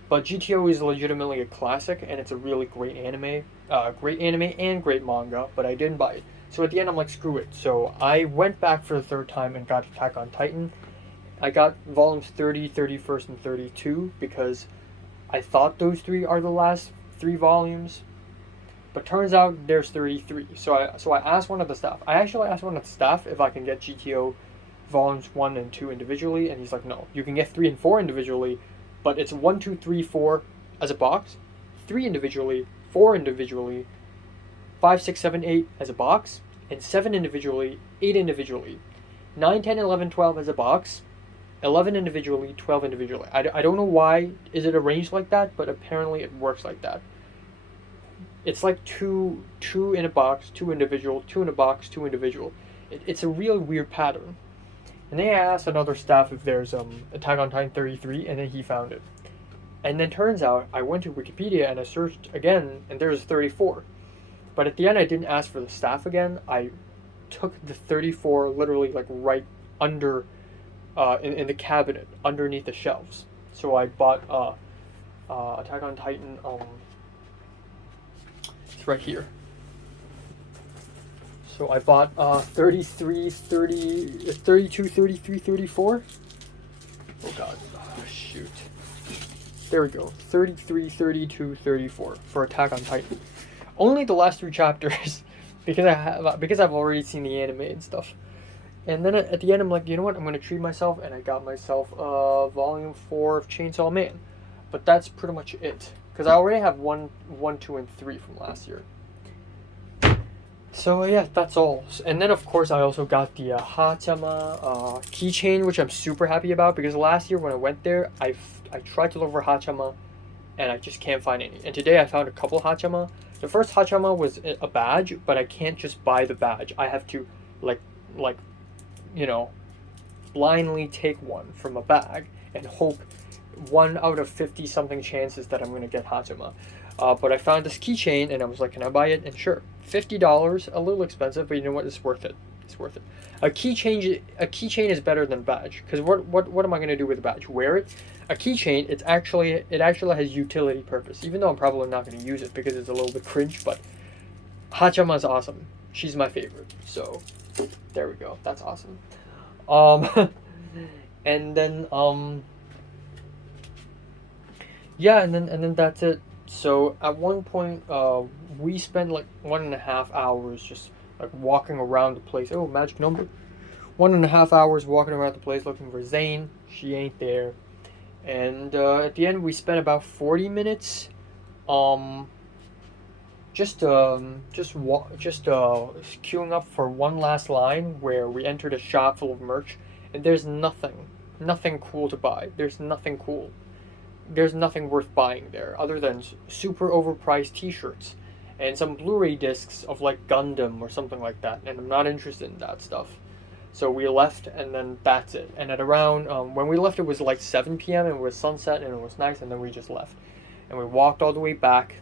But GTO is legitimately a classic, and it's a really great anime and great manga. But I didn't buy it. So at the end, I'm like, screw it. So I went back for the third time and got Attack on Titan. I got volumes 30, 31st, and 32 because I thought those three are the last three volumes. But turns out there's 33. So I asked one of the staff. I actually asked one of the staff if I can get GTO volumes 1 and 2 individually, and he's like, no, you can get 3 and 4 individually, but it's 1, 2, 3, 4 as a box, 3 individually, 4 individually, 5, 6, 7, 8 as a box, and 7 individually, 8 individually, 9, 10, 11, 12 as a box, 11 individually, 12 individually. I don't know why is it arranged like that, but apparently it works like that. It's like two in a box, 2 individual, 2 in a box, 2 individual. It's a real weird pattern. And then I asked another staff if there's Attack on Titan 33, and then he found it. And then turns out I went to Wikipedia and I searched again, and there's 34. But at the end, I didn't ask for the staff again. I took the 34 literally like right under, in the cabinet underneath the shelves. So I bought Attack on Titan. It's right here. So I bought 33, 30, 32, 33, 34. Oh god. Oh, shoot. There we go. 33, 32, 34 for Attack on Titan. Only the last 3 chapters because I've already seen the anime and stuff. And then at the end I'm like, you know what? I'm going to treat myself, and I got myself volume 4 of Chainsaw Man. But that's pretty much it because I already have 1, 2 and 3 from last year. So yeah, that's all. And then of course I also got the Hachama keychain, which I'm super happy about because last year when I went there, I tried to look for Hachama, and I just can't find any. And today I found a couple Hachama. The first Hachama was a badge, but I can't just buy the badge. I have to like blindly take one from a bag and hope 1 out of 50 something chances that I'm gonna get Hachama. But I found this keychain and I was like, can I buy it? And sure, $50, a little expensive, but you know what? It's worth it. It's worth it. A keychain is better than a badge because what am I gonna do with a badge? Wear it? A keychain, it actually has utility purpose. Even though I'm probably not gonna use it because it's a little bit cringe, but Hachama is awesome. She's my favorite. So there we go. That's awesome. And then yeah, and then that's it. So at one point, we spent like 1.5 hours just like walking around the place. Oh, magic number! 1.5 hours walking around the place looking for Zane. She ain't there. And at the end, we spent about 40 minutes, just queuing up for one last line where we entered a shop full of merch, and there's nothing cool to buy. There's nothing cool. There's nothing worth buying there other than super overpriced t-shirts and some Blu-ray discs of like Gundam or something like that, and I'm not interested in that stuff. So we left, and then that's it. And at around when we left, it was like 7 p.m. and it was sunset and it was nice, and then we just left and we walked all the way back.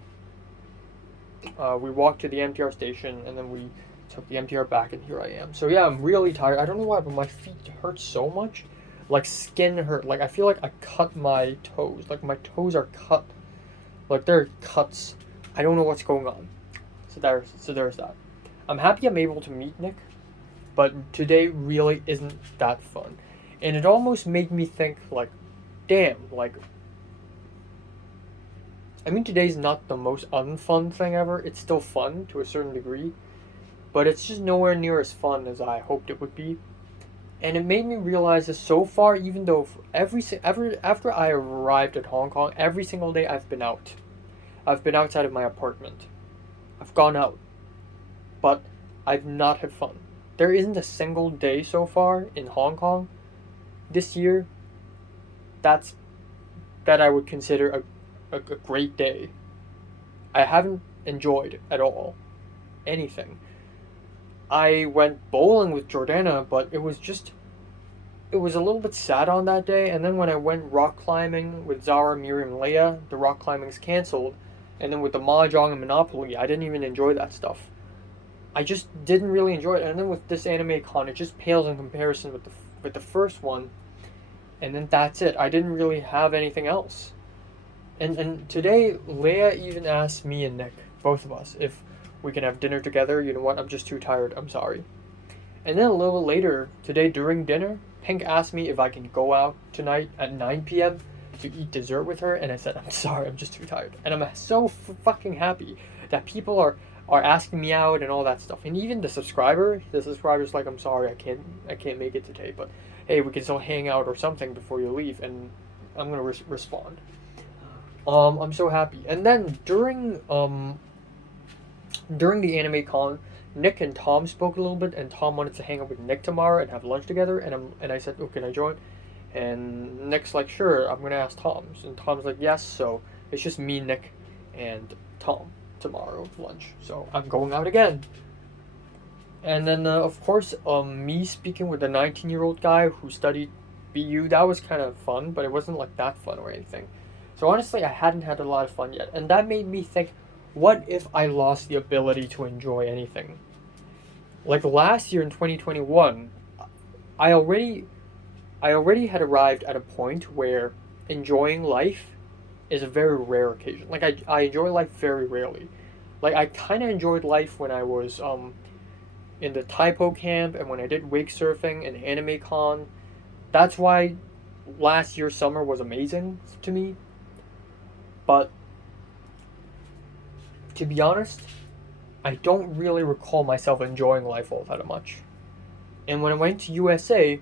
We walked to the MTR station, and then we took the MTR back, and here I am. So yeah, I'm really tired. I don't know why, but my feet hurt so much. Like skin hurt. Like I feel like I cut my toes. Like my toes are cut. Like they're cuts. I don't know what's going on. So there's that. I'm happy I'm able to meet Nick, but today really isn't that fun. And it almost made me think like, damn, like I mean today's not the most unfun thing ever. It's still fun to a certain degree, but it's just nowhere near as fun as I hoped it would be. And it made me realize that so far, even though after I arrived at Hong Kong, every single day I've been out. I've been outside of my apartment. I've gone out. But I've not had fun. There isn't a single day so far in Hong Kong this year that I would consider a great day. I haven't enjoyed at all anything. I went bowling with Jordana, but it was a little bit sad on that day. And then when I went rock climbing with Zara, Miriam, and Leia, the rock climbing's canceled. And then with the Mahjong and Monopoly, I didn't even enjoy that stuff. I just didn't really enjoy it. And then with this anime con, it just pales in comparison with with the first one, and then that's it. I didn't really have anything else. And today, Leia even asked me and Nick, both of us, if we can have dinner together. You know what? I'm just too tired. I'm sorry. And then a little later today during dinner, Pink asked me if I can go out tonight at 9 p.m. to eat dessert with her, and I said, I'm sorry, I'm just too tired. And I'm so fucking happy that people are asking me out and all that stuff. And even the subscriber's like, I'm sorry, I can't make it today, but hey, we can still hang out or something before you leave, and I'm gonna respond. I'm so happy. And then during the anime con, Nick and Tom spoke a little bit, and Tom wanted to hang out with Nick tomorrow and have lunch together. And I said, "Oh, can I join?" And Nick's like, "Sure, I'm gonna ask Tom." And Tom's like, "Yes." So it's just me, Nick, and Tom tomorrow lunch. So I'm going out again. And then of course, me speaking with the 19-year-old guy who studied BU, that was kind of fun, but it wasn't like that fun or anything. So honestly, I hadn't had a lot of fun yet, and that made me think, what if I lost the ability to enjoy anything? Like last year in 2021, I already had arrived at a point where enjoying life is a very rare occasion. Like I enjoy life very rarely. Like I kind of enjoyed life when I was in the typo camp and when I did wake surfing and anime con. That's why last year's summer was amazing to me. But to be honest, I don't really recall myself enjoying life all that much. And when I went to USA,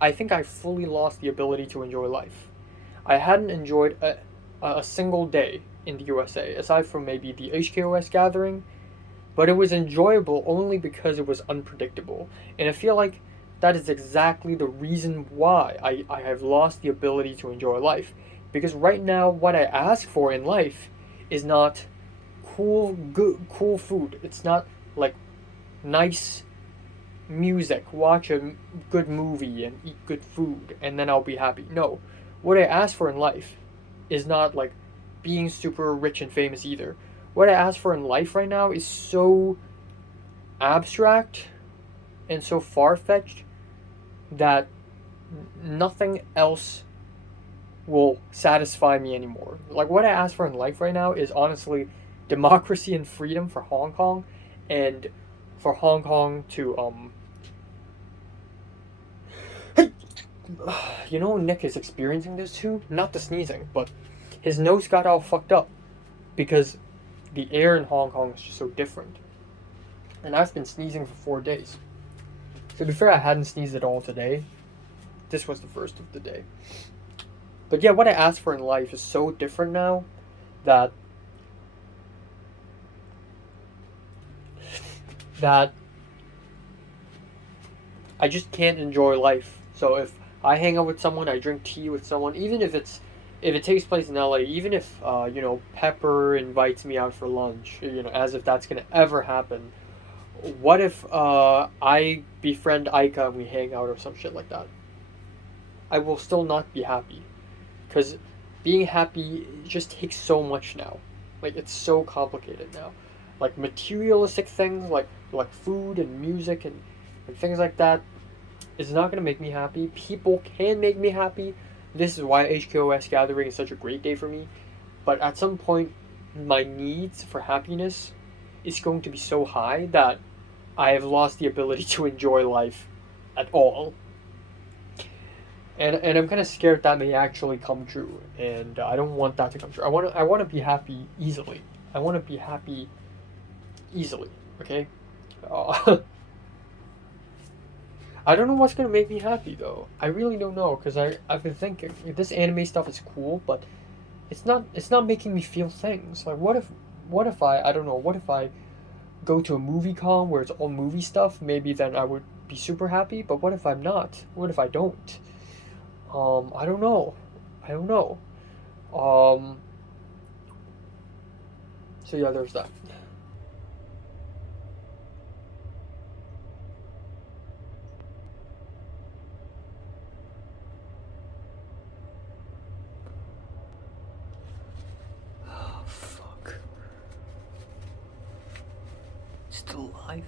I think I fully lost the ability to enjoy life. I hadn't enjoyed a single day in the USA, aside from maybe the HKOS gathering, but it was enjoyable only because it was unpredictable. And I feel like that is exactly the reason why I have lost the ability to enjoy life. Because right now, what I ask for in life is not cool food. It's not like nice music, watch a good movie and eat good food, and then I'll be happy. No, what I ask for in life is not like being super rich and famous either. What I ask for in life right now is so abstract and so far-fetched that nothing else will satisfy me anymore. Like what I ask for in life right now is honestly democracy and freedom for Hong Kong, and for Hong Kong to you know, Nick is experiencing this too. Not the sneezing, but his nose got all fucked up because the air in Hong Kong is just so different. And I've been sneezing for 4 days. To be fair, I hadn't sneezed at all today. This was the first of the day. But yeah, what I ask for in life is so different now that I just can't enjoy life. So if I hang out with someone, I drink tea with someone, even if it takes place in LA, even if you know, Pepper invites me out for lunch, you know, as if that's gonna ever happen. What if I befriend Aika and we hang out or some shit like that? I will still not be happy, because being happy just takes so much now. Like it's so complicated now. Like materialistic things like food and music and things like that is not gonna make me happy. People can make me happy. This is why HKOS gathering is such a great day for me. But at some point, my needs for happiness is going to be so high that I have lost the ability to enjoy life at all. And I'm kind of scared that may actually come true, and I don't want that to come true. I want to be happy easily. I want to be happy easily. Okay. I don't know what's gonna make me happy though. I really don't know, because I've been thinking this anime stuff is cool, but it's not making me feel things. Like what if I don't know, what if I go to a movie con where it's all movie stuff? Maybe then I would be super happy. But what if I'm not? What if I don't? I don't know. So yeah, there's that. Oh, fuck. Still alive?